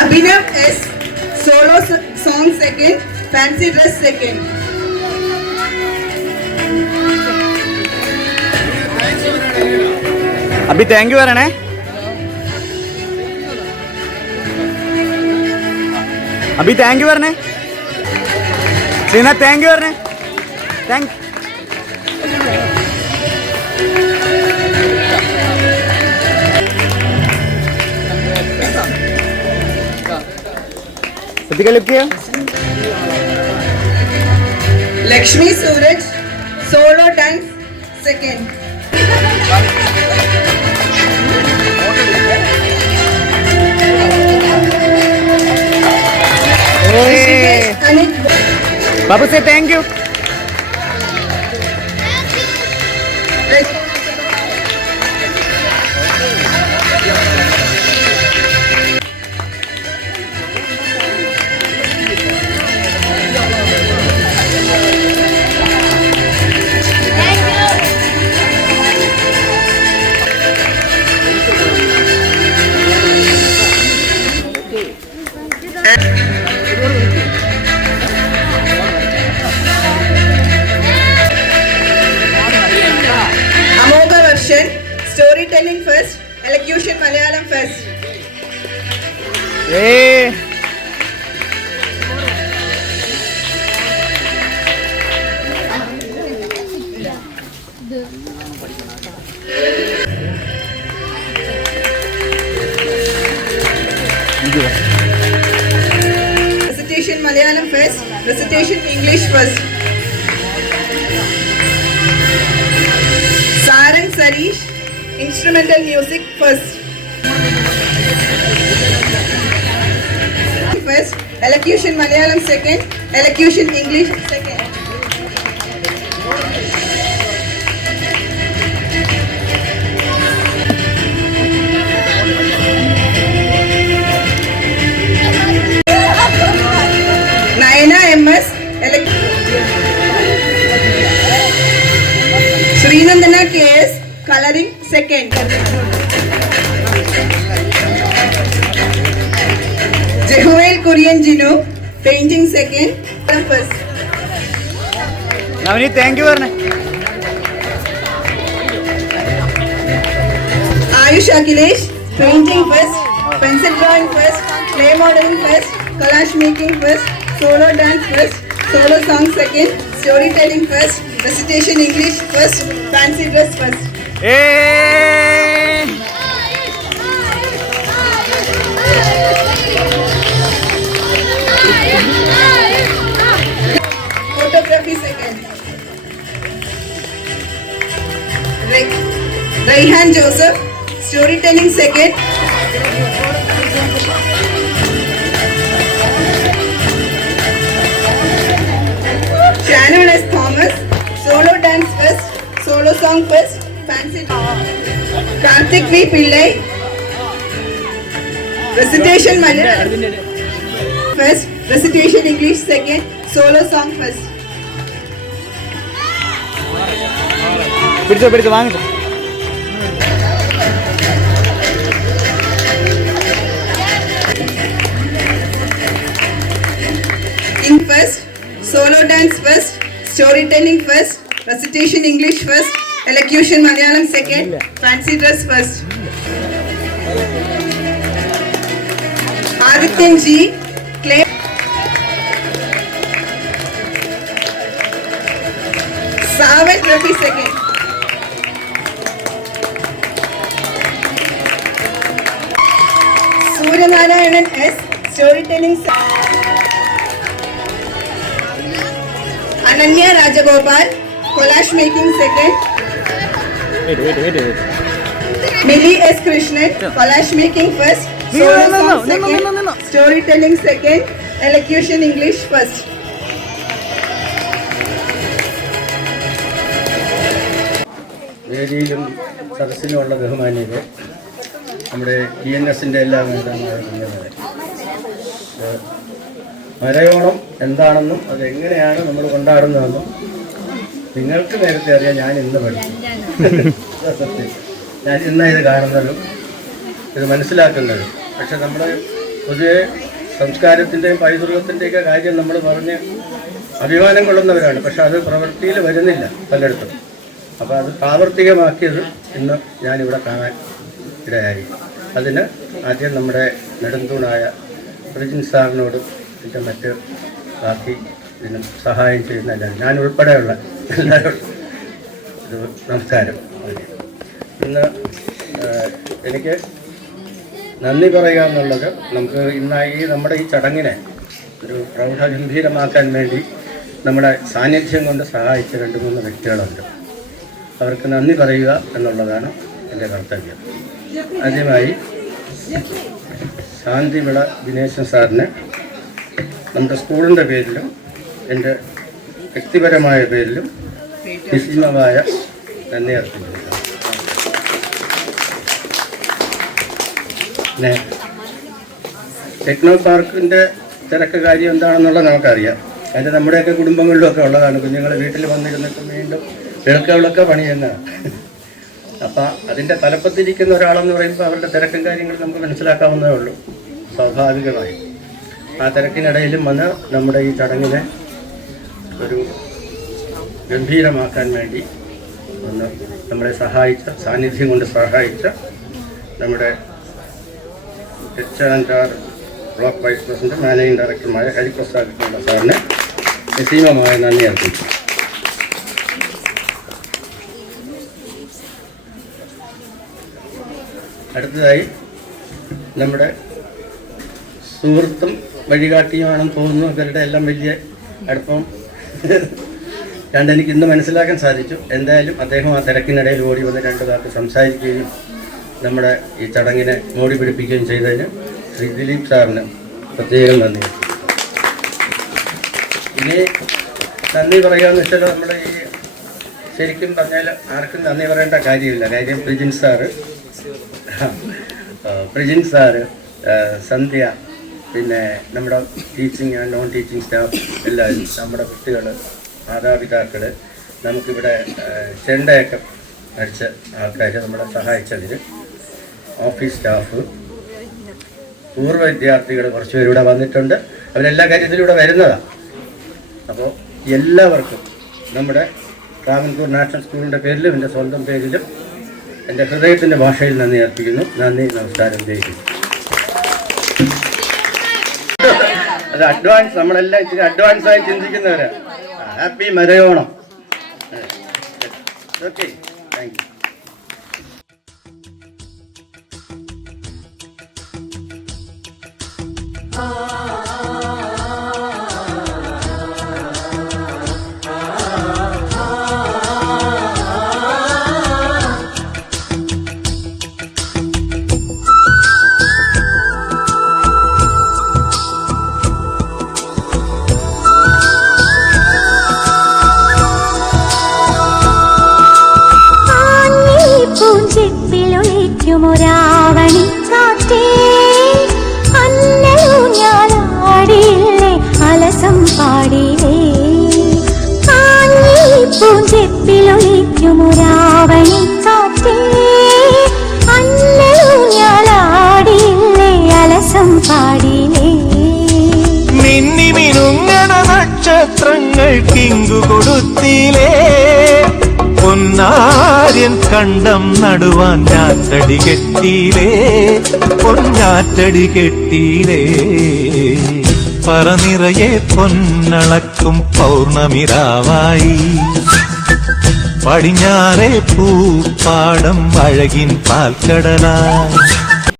Abhinav S, solo song second, fancy dress second. Abhi, thank you, Varna. Abhi, thank you, Varna. Srinath, thank you, Varna. Thank. Satika, look here. Lakshmi Suraj, solo dance second. Hey. Babu, say thank you. Amogha Varshan, storytelling first, elocution Malayalam first. Hey. Recitation Malayalam first, recitation English first. Sarang Sarish, instrumental music first. First, elocution Malayalam second, elocution English second. Nayana MS, Srinandana KS, coloring second. Jehuel Korean Jino, painting second, first. Navneet, thank you, Varna. Ayush Akhilesh, painting first, pencil drawing first, clay modeling first, collage making first, solo dance first, solo song second, storytelling first, recitation English first, fancy dress first. Hey. Photography second. Raihan Joseph, storytelling second. Shannon S. Thomas, solo dance first, solo song first, fancy. Karthik V. Pillai, recitation Malayalam first, recitation English second, solo song first. പിടിച്ചോ വാങ്ങിച്ചോ. Sing first, solo dance first, storytelling first, recitation English first, elocution Malayalam second, fancy dress first. Adityan G, clay. Savet Rafi second. Surya Narayanan S, storytelling second. Ananya Rajagopal, collage making second. Wait. Millie S. Krishnan, collage making first, solo song second, storytelling second, elocution English first. വേദിയിലും സദസ്സിലുമുള്ള ബഹുമാന്യരെ, നമ്മുടെ ENSന്റെ എല്ലാ നേതാക്കളെ, മരയോണം എന്താണെന്നും അതെങ്ങനെയാണ് നമ്മൾ കൊണ്ടാടുന്നതെന്നും നിങ്ങൾക്ക് നേരത്തെ അറിയാം. ഞാൻ ഇന്ന് പഠിച്ചു. ഞാൻ ഇന്നാണ് ഇത് കാണുന്നതും ഇത് മനസ്സിലാക്കുന്നതും. പക്ഷെ നമ്മൾ പൊതുവെ സംസ്കാരത്തിൻ്റെയും പൈതൃകത്തിൻ്റെയൊക്കെ കാര്യം നമ്മൾ പറഞ്ഞ് അഭിമാനം കൊള്ളുന്നവരാണ്. പക്ഷെ അത് പ്രവൃത്തിയിൽ വരുന്നില്ല പലയിടത്തും. അപ്പോൾ അത് പ്രാവർത്തികമാക്കിയത് ഇന്ന് ഞാനിവിടെ കാണാൻ ഇടയായി. അതിന് ആദ്യം നമ്മുടെ നെടുന്തൂണായ പ്രജിൻ സാറിനോട് ഇതിൻ്റെ മറ്റ് ബാക്കി ഇതിനും സഹായം ചെയ്യുന്ന എല്ലാവരും, ഞാൻ ഉൾപ്പെടെയുള്ള എല്ലാവരും ഇത് നമസ്കാരം. ഇന്ന് എനിക്ക് നന്ദി പറയുക എന്നുള്ളത്, നമുക്ക് ഇന്നായി നമ്മുടെ ഈ ചടങ്ങിനെ ഒരു പ്രൗഢഗംഭീരമാക്കാൻ വേണ്ടി നമ്മുടെ സാന്നിധ്യം കൊണ്ട് സഹായിച്ച 2-3 വ്യക്തികളുണ്ട്. അവർക്ക് നന്ദി പറയുക എന്നുള്ളതാണ് എൻ്റെ കർത്തവ്യം. ആദ്യമായി ശാന്തിവിള ദിനേശൻ സാറിന് നമ്മുടെ സ്കൂളിൻ്റെ പേരിലും എൻ്റെ വ്യക്തിപരമായ പേരിലും നിസ്സീമമായ നന്ദി അർപ്പിക്കുന്നു. പിന്നെ ടെക്നോ പാർക്കിൻ്റെ തിരക്ക് കാര്യം എന്താണെന്നുള്ളത് നമുക്കറിയാം. അതിൻ്റെ നമ്മുടെയൊക്കെ കുടുംബങ്ങളിലൊക്കെ ഉള്ളതാണ്. കുഞ്ഞുങ്ങൾ വീട്ടിൽ വന്നിരുന്നിട്ട് വീണ്ടും വിളക്കുകളൊക്കെ പണി ചെയ്യുന്നതാണ്. അപ്പം അതിൻ്റെ തലപ്പത്തിരിക്കുന്ന ഒരാളെന്ന് പറയുമ്പോൾ അവരുടെ തിരക്കും കാര്യങ്ങളും നമുക്ക് മനസ്സിലാക്കാവുന്നതേ ഉള്ളൂ. സ്വാഭാവികമായി ആ തിരക്കിനിടയിലും വന്ന് നമ്മുടെ ഈ ചടങ്ങിനെ ഒരു ഗംഭീരമാക്കാൻ വേണ്ടി ഒന്ന് നമ്മളെ സഹായിച്ച, സാന്നിധ്യം കൊണ്ട് സഹായിച്ച നമ്മുടെ HR block vice president managing ഡയറക്ടറുമായ ഹരിപ്രസാദ് സാറിനെ നിസ്സീമമായ നന്ദി അർപ്പിച്ചു. അടുത്തതായി നമ്മുടെ സുഹൃത്തും വഴികാട്ടിയുമാണെന്ന് തോന്നുന്നു. ഇവരുടെ എല്ലാം വലിയ അടുപ്പം എനിക്ക് ഇന്ന് മനസ്സിലാക്കാൻ സാധിച്ചു. എന്തായാലും അദ്ദേഹം ആ തിരക്കിനിടയിൽ ഓടി വന്ന് 2 വാക്ക് സംസാരിക്കുകയും നമ്മുടെ ഈ ചടങ്ങിനെ മോടി പിടിപ്പിക്കുകയും ചെയ്തതിന് ശ്രീ ദിലീപ് സാറിന് പ്രത്യേകം നന്ദി. ഇനി നന്ദി പറയാമെന്ന് വെച്ചാൽ നമ്മുടെ ഈ ശരിക്കും പറഞ്ഞാൽ ആർക്കും നന്ദി പറയേണ്ട കാര്യമില്ല. കാര്യം പ്രജിൻ സാറ്, സന്ധ്യ, പിന്നെ നമ്മുടെ teaching and non teaching staff എല്ലാവരും, നമ്മുടെ കുട്ടികൾ, മാതാപിതാക്കൾ, നമുക്കിവിടെ ചെണ്ടയൊക്കെ അടിച്ച ആൾക്കാർ നമ്മളെ സഹായിച്ചതിന്, ഓഫീസ് സ്റ്റാഫ്, പൂർവ്വ വിദ്യാർത്ഥികൾ കുറച്ച് പേരിവിടെ വന്നിട്ടുണ്ട്. അവരെല്ലാ കാര്യത്തിലും ഇവിടെ വരുന്നതാണ്. അപ്പോൾ എല്ലാവർക്കും നമ്മുടെ ട്രാവൻകൂർ നാഷണൽ സ്കൂളിൻ്റെ പേരിലും എൻ്റെ സ്വന്തം പേരിലും എൻ്റെ ഹൃദയത്തിൻ്റെ ഭാഷയിൽ നന്ദി അർപ്പിക്കുന്നു. നന്ദി, നമസ്കാരം, ജയിക്കുന്നു. അത് അഡ്വാൻസ്, നമ്മളെല്ലാം ഇച്ചിരി അഡ്വാൻസായി ചിന്തിക്കുന്നവരാണ്. ഹാപ്പി മരയോണം. Okay, thank you. പൂഞ്ചിപ്പിലൊളിക്കുമൊരാവണി കാറ്റേ അന്നലൂഞ്ഞാലാ മിന്നുമുരാവണി കാറ്റേ അന്നൂഞ്ഞാലാടിയില്ലേ അലസം പാടിയില്ലേ മിന്നി മിനുങ്ങണ നക്ഷത്രങ്ങൾ കിങ്കു കൊടുത്തിലേ പൊന്നാര്യൻ കണ്ടം നടുവാൻ ഞാറ്റടി കെട്ടിയിലേ പൊന്നാറ്റടി കെട്ടിയിലേ പറനിറയെ പൊന്നളക്കും പൗർണമിരാവായി പടിഞ്ഞാറേ പൂപ്പാടം അഴകിൻ പാൽക്കടലായി